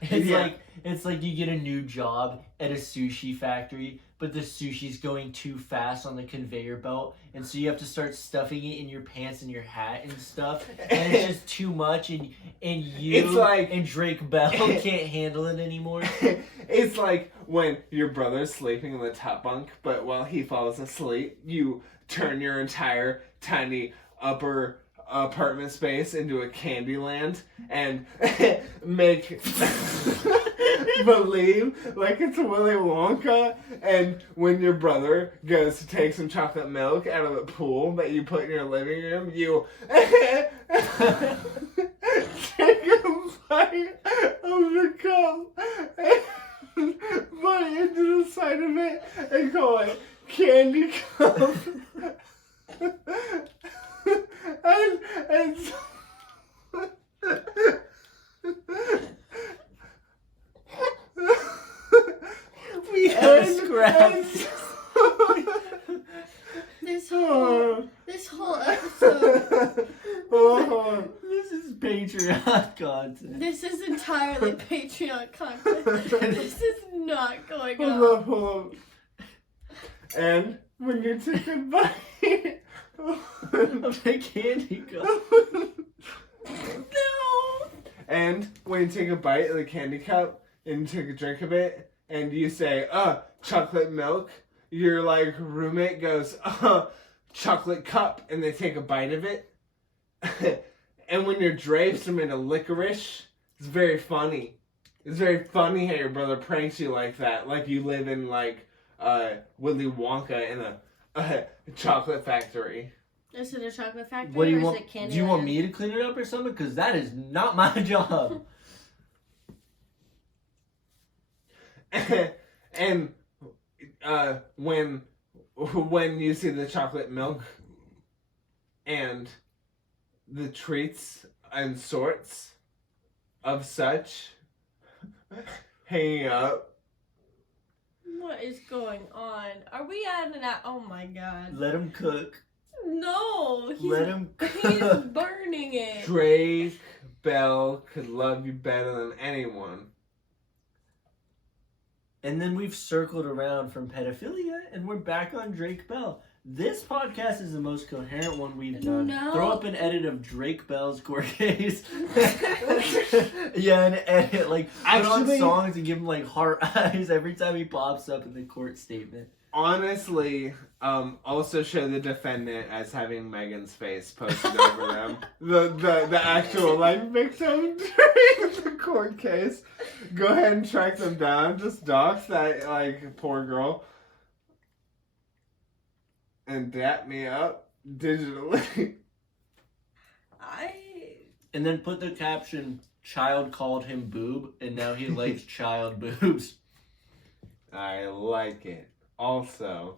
It's like you get a new job at a sushi factory, but the sushi's going too fast on the conveyor belt, and so you have to start stuffing it in your pants and your hat and stuff, and it's just too much, and you it's like, and Drake Bell can't handle it anymore. It's like when your brother's sleeping in the top bunk, but while he falls asleep, you turn your entire tiny upper apartment space into a candy land and make believe like it's Willy Wonka. And when your brother goes to take some chocolate milk out of the pool that you put in your living room, you take a bite of the cup and put it into the side of it and call it candy cup. and so We have scraps. This whole episode. This is Patreon content. This is entirely Patreon content. This is not going on. Hold up. And when you take a bite Of the candy cup. No. and when you take a bite of the candy cup and you take a drink of it and you say, chocolate milk, your like roommate goes, chocolate cup, and they take a bite of it. And when your drapes are made of licorice, it's very funny. It's very funny how your brother pranks you like that. Like you live in like Willy Wonka in a chocolate factory. Is it a chocolate factory What do you or want? is it candy? Do you want me to clean it up or something? Because that is not my job. And when you see the chocolate milk and the treats and sorts of such hanging up. What is going on? Are we at an... Oh my god. Let him cook. No. Let him He's cook. burning it. Drake Bell could love you better than anyone. And then we've circled around from pedophilia, and we're back on Drake Bell. This podcast is the most coherent one we've done. No. Throw up an edit of Drake Bell's court case. Yeah, an edit. Like, put on Actually- songs and give him, like, heart eyes every time he pops up in the court statement. Honestly, also show the defendant as having Megan's face posted over them. The actual like victim during the court case. Go ahead and track them down. Just dox that like poor girl. And dap me up digitally. And then put the caption, child called him boob, and now he likes child boobs. I like it. Also,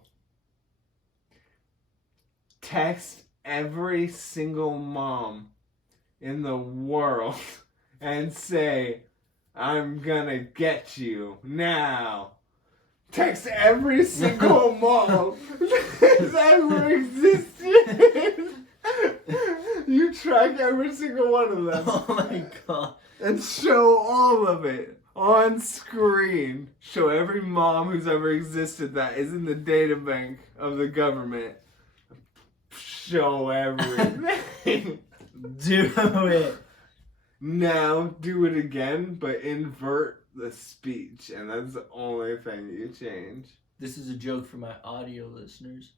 text every single mom in the world and say, I'm gonna get you now. Text every single mom that's ever existed. You track every single one of them. Oh my god. And show all of it on screen. Show every mom who's ever existed that is in the data bank of the government. Show everything. Do it. Now do it again, but invert the speech, and that's the only thing you change. This is a joke for my audio listeners.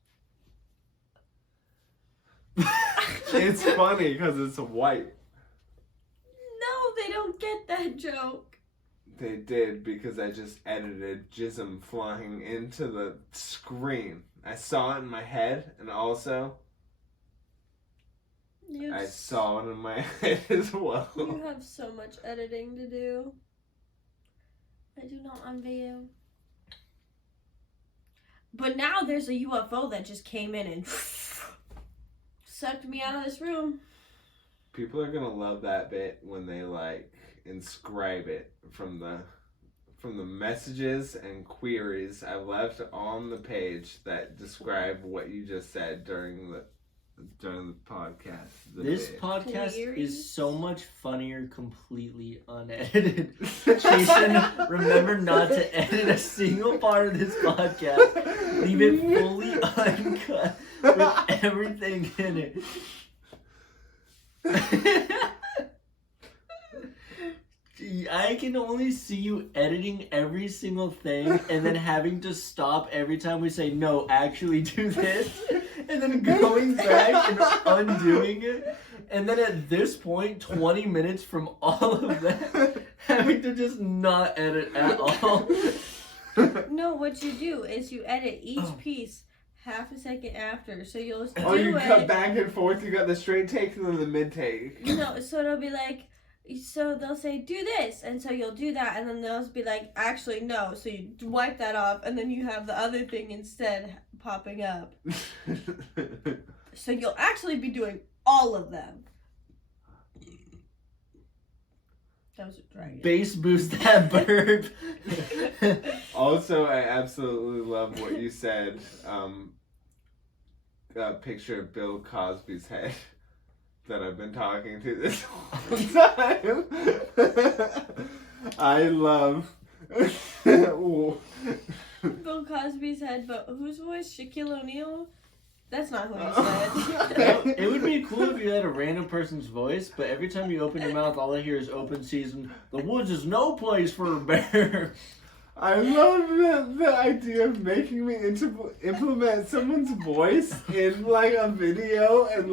It's funny because it's white. No, they don't get that joke. They did, because I just edited jism flying into the screen. I saw it in my head, and also I saw it in my head as well. You have so much editing to do. I do not envy you. But now there's a UFO that just came in and sucked me out of this room. People are gonna love that bit when they inscribe it from the messages and queries I left on the page that describe what you just said during the podcast. This bit. podcast Queries? is so much funnier completely unedited. Jason, remember not to edit a single part of this podcast. Leave it fully uncut with everything in it. I can only see you editing every single thing and then having to stop every time we say, no, actually do this, and then going back and undoing it. And then at this point, 20 minutes from all of that, having to just not edit at all. No, what you do is you edit each piece half a second after, so you'll do you it. cut back and forth. You got the straight take and then the mid take. No, so it'll be like, so they'll say do this, and so you'll do that, and then they'll be like, actually no, so you wipe that off, and then you have the other thing instead popping up. So you'll actually be doing all of them. That was a dragon. Bass boost that burp. Also, I absolutely love what you said. Picture of Bill Cosby's head that I've been talking to this whole time. I love. Bill Cosby's head, but whose voice? Shaquille O'Neal? That's not who he said. It would be cool if you had a random person's voice, but every time you open your mouth, all I hear is open season. The woods is no place for a bear. I love the idea of making me implement someone's voice in a video and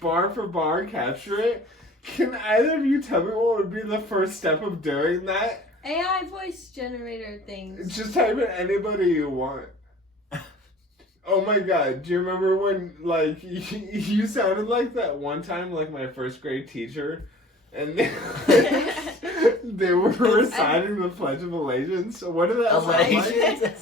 bar for bar capture it. Can either of you tell me what would be the first step of doing that? AI voice generator things. Just type in anybody you want. Oh my god, do you remember when, you sounded like that one time, my first grade teacher, and they were reciting the Pledge of Allegiance? So what did that sound like?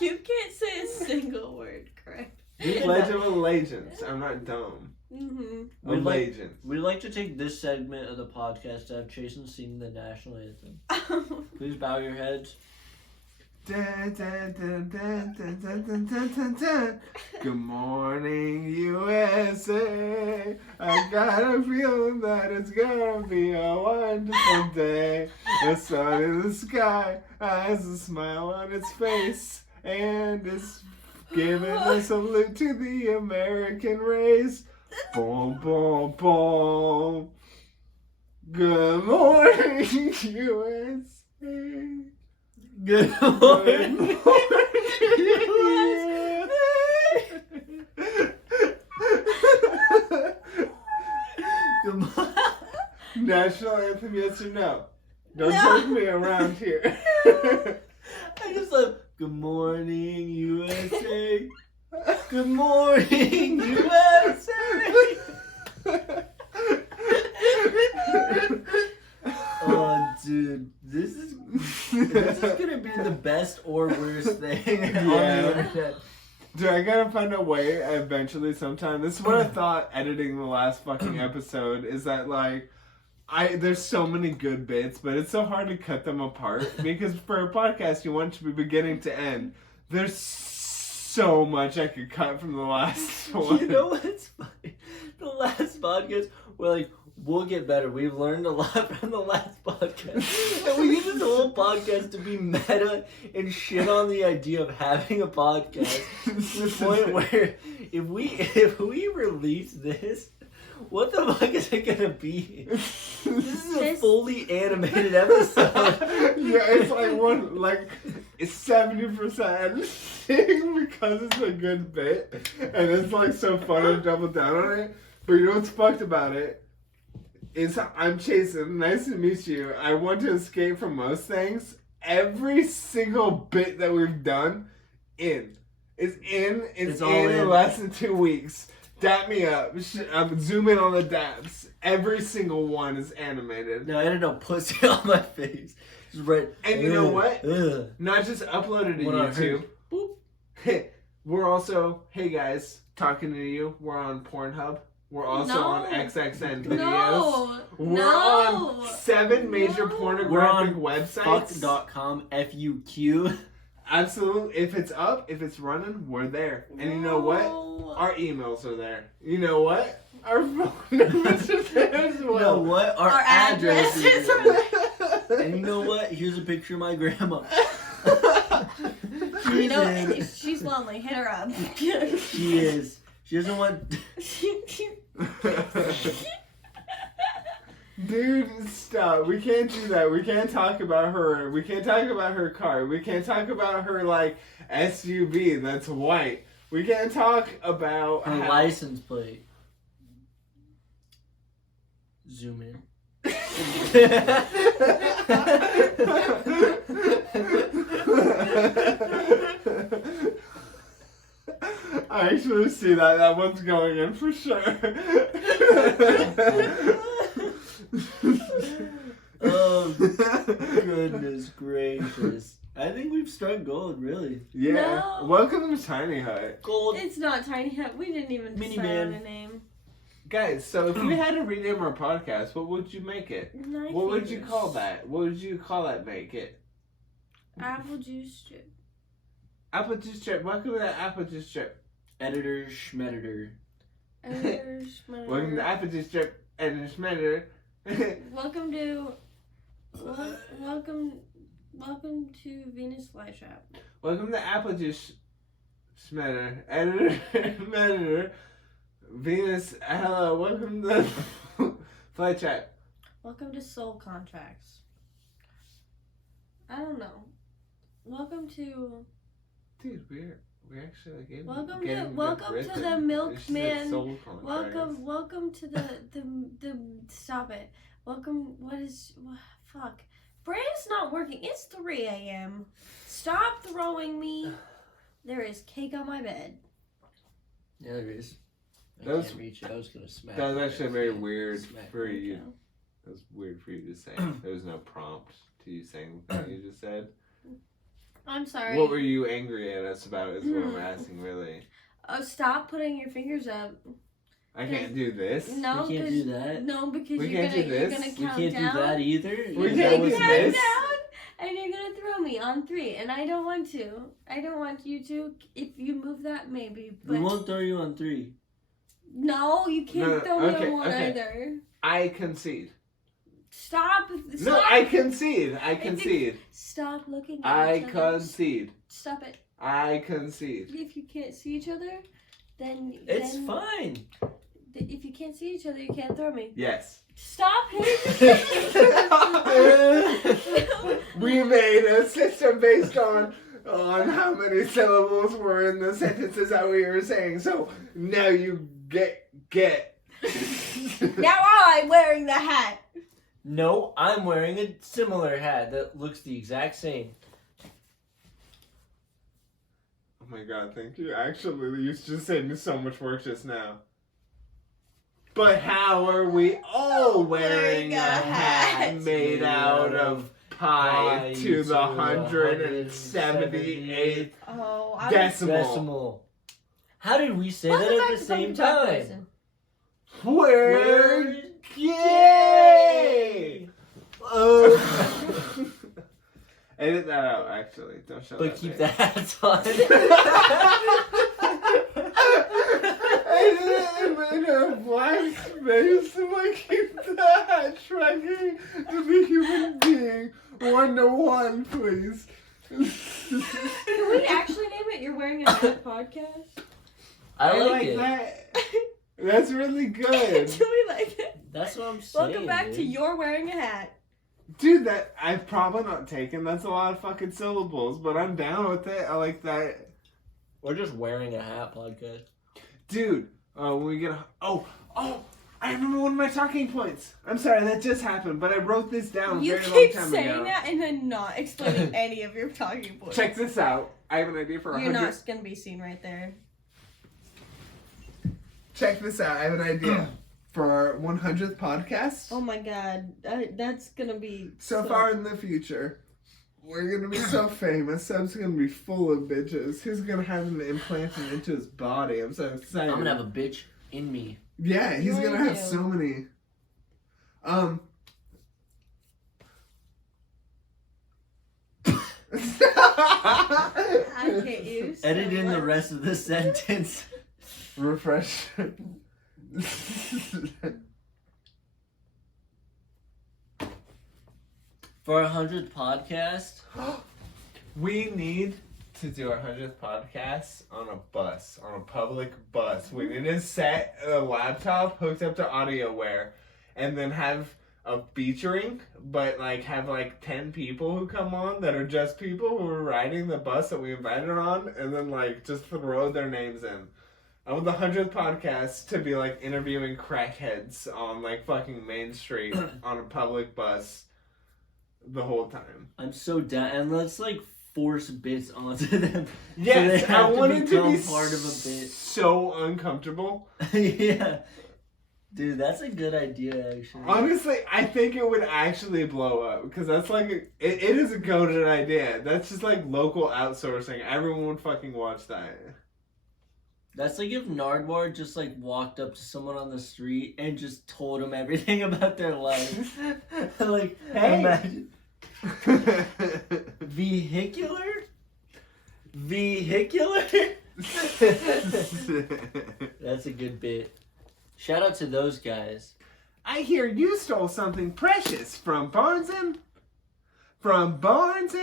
You can't say a single word correct. Pledge of Allegiance. I'm not dumb. Mm-hmm. Allegiance. We'd like to take this segment of the podcast to have Jason sing the national anthem. Please bow your heads. Dun, dun, dun, dun, dun, dun, dun, dun, dun, dun. Good morning, USA. I got a feeling that it's gonna be a wonderful day. The sun in the sky has a smile on its face, and it's giving a salute to the American race. Boom, boom, boom. Good morning, USA. Good morning. Good morning. National anthem, yes or no? Don't take me around here. I just love good morning, USA. Good morning, USA. Oh, dude, this is gonna be the best or worst thing on the internet. Dude, I gotta find a way eventually sometime. This is what I thought editing the last fucking episode is that There's so many good bits, but it's so hard to cut them apart because for a podcast you want it to be beginning to end. There's so much I could cut from the last one. You know what's funny? The last podcast, we'll get better. We've learned a lot from the last podcast. And we need this whole podcast to be meta and shit on the idea of having a podcast. To the point where if we release this, what the fuck is it gonna be? This is a fully animated episode. Yeah, it's it's 70% because it's a good bit and it's so fun to double down on it. But you know what's fucked about it? Is I'm Chasen. Nice to meet you. I want to escape from most things. Every single bit that we've done is in less than 2 weeks. Dap me up. Zoom in on the daps. Every single one is animated. No, I didn't know pussy on my face. Just right. And you know what? Not just uploaded to YouTube. Boop. We're also, hey guys, talking to you. We're on Pornhub. We're also on XXN videos. We're on 7 major pornographic websites. Fuck.com, FUQ. Absolutely. If it's up, if it's running, we're there. And you know what? Our emails are there. You know what? Our phone numbers are there as well. You know what? Our addresses are there. And you know what? Here's a picture of my grandma. She's lonely. Hit her up. She is. She doesn't want... Dude, stop. We can't do that. We can't talk about her. We can't talk about her car. We can't talk about her, SUV that's white. We can't talk about her license plate. Zoom in. I actually see that. That one's going in for sure. Oh, goodness gracious. I think we've struck gold, really. Yeah. No. Welcome to Tiny Hut. Gold. It's not Tiny Hut. We didn't even decide on a name. Guys, so if we had to rename our podcast, what would you make it? What would you call that? What would you call that? Make it? Apple juice strip. Apple juice strip. Welcome to that apple juice strip. Editor Schmeditor. Editor Schmeditor. Welcome to apple juice strip. Editor Schmeditor. Welcome to Venus Flytrap. Welcome to Apple Juice Schmeditor. Editor Schmeditor. Venus, hello. Welcome to Flytrap. Welcome to Soul Contracts. I don't know. Welcome to... Dude, we're actually getting welcome to the milkman. Welcome to the stop it. Fuck. Brain's not working. It's 3 a.m. Stop throwing me. There is cake on my bed. Yeah, there is. Can't reach it. I was gonna smack. That was actually very weird for you. That was weird for you to say. There was no prompt to you saying the thing you just said. I'm sorry. What were you angry at us about is what I'm asking, really. Oh, stop putting your fingers up. I can't do this. No, we can't do that. No, because we you're can't do this. gonna count we can't down. do that either. We You're can't gonna do count this. down, and you're gonna throw me on 3, and I don't want to. I don't want you to. If you move that, maybe. But we won't throw you on 3. No, you can't throw me on 1 either. I concede. Stop. No, I concede. I concede. Stop looking at I each other. concede. Stop it. I concede. If you can't see each other, then... It's fine. If you can't see each other, you can't throw me. Yes. Stop hitting me. We made a system based on how many syllables were in the sentences that we were saying. So now you get. Now I'm wearing the hat. No, I'm wearing a similar hat that looks the exact same. Oh my god, thank you. Actually, you just saved me so much work just now. But how are we all wearing a hat made out of pi to the 178th decimal? How did we say that at the same time? Where Yay! Edit that out, actually. Don't show But that. keep the hats on. I made a black space so I keep the hat shrinking to be human being. 1-to-1, please. Can we actually name it You're Wearing a Hat podcast? I like it. that. That's really good. Do we like it? That's what I'm saying. Welcome back dude. to You're Wearing a Hat. Dude, that I've probably not taken. That's a lot of fucking syllables, but I'm down with it. I like that. We're just wearing a hat podcast. Dude, when we get I remember one of my talking points. I'm sorry, that just happened, but I wrote this down You a very long keep time saying ago. that and then not explaining any of your talking points. Check this out. I have an idea for You're 100. not going to be seen right there. Check this out. I have an idea for our 100th podcast. Oh my god. That's going to be... So far in the future, we're going to be so famous. Seb's going to be full of bitches. Who's going to have them implanted into his body? I'm so excited. I'm gonna have a bitch in me. Yeah, he's You gonna already have do. so many. I hate you so Edit in the much. rest of the sentence. Refresh. For our 100th podcast, We need to do our 100th podcast on a bus, on a public bus. We need to set a laptop hooked up to AudioWare and then have a featuring, but like have like 10 people who come on that are just people who are riding the bus that we invited on, and then like just throw their names in. I want the 100th podcast to be like interviewing crackheads on like fucking Main Street on a public bus the whole time. I'm so down. And let's like force bits onto them. Yes, so they I have want it to become be part of a bit. so uncomfortable. Yeah. Dude, that's a good idea, actually. Honestly, I think it would actually blow up because that's like it is a goated idea. That's just like local outsourcing. Everyone would fucking watch that. That's like if Nardwar just like walked up to someone on the street and just told them everything about their life. Like, Hey. imagine. Vehicular? That's a good bit. Shout out to those guys. I hear you stole something precious from Barnes&? From Barnes&?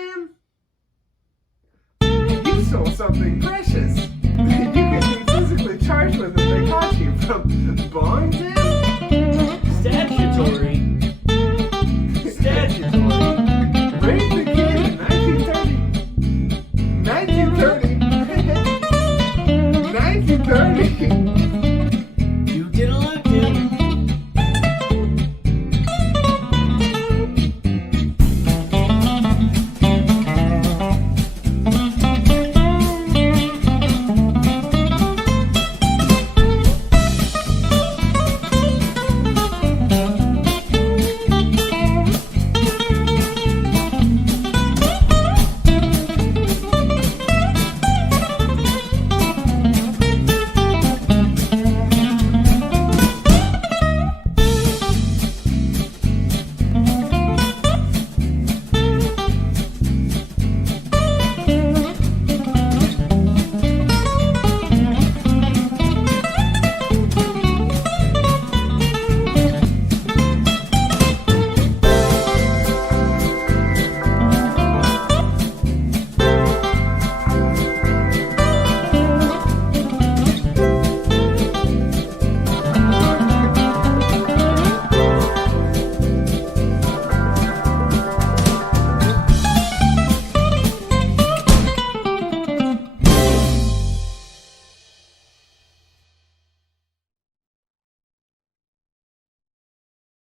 You stole something precious. You can be physically charged with if they caught you from Barnes&? Statutory.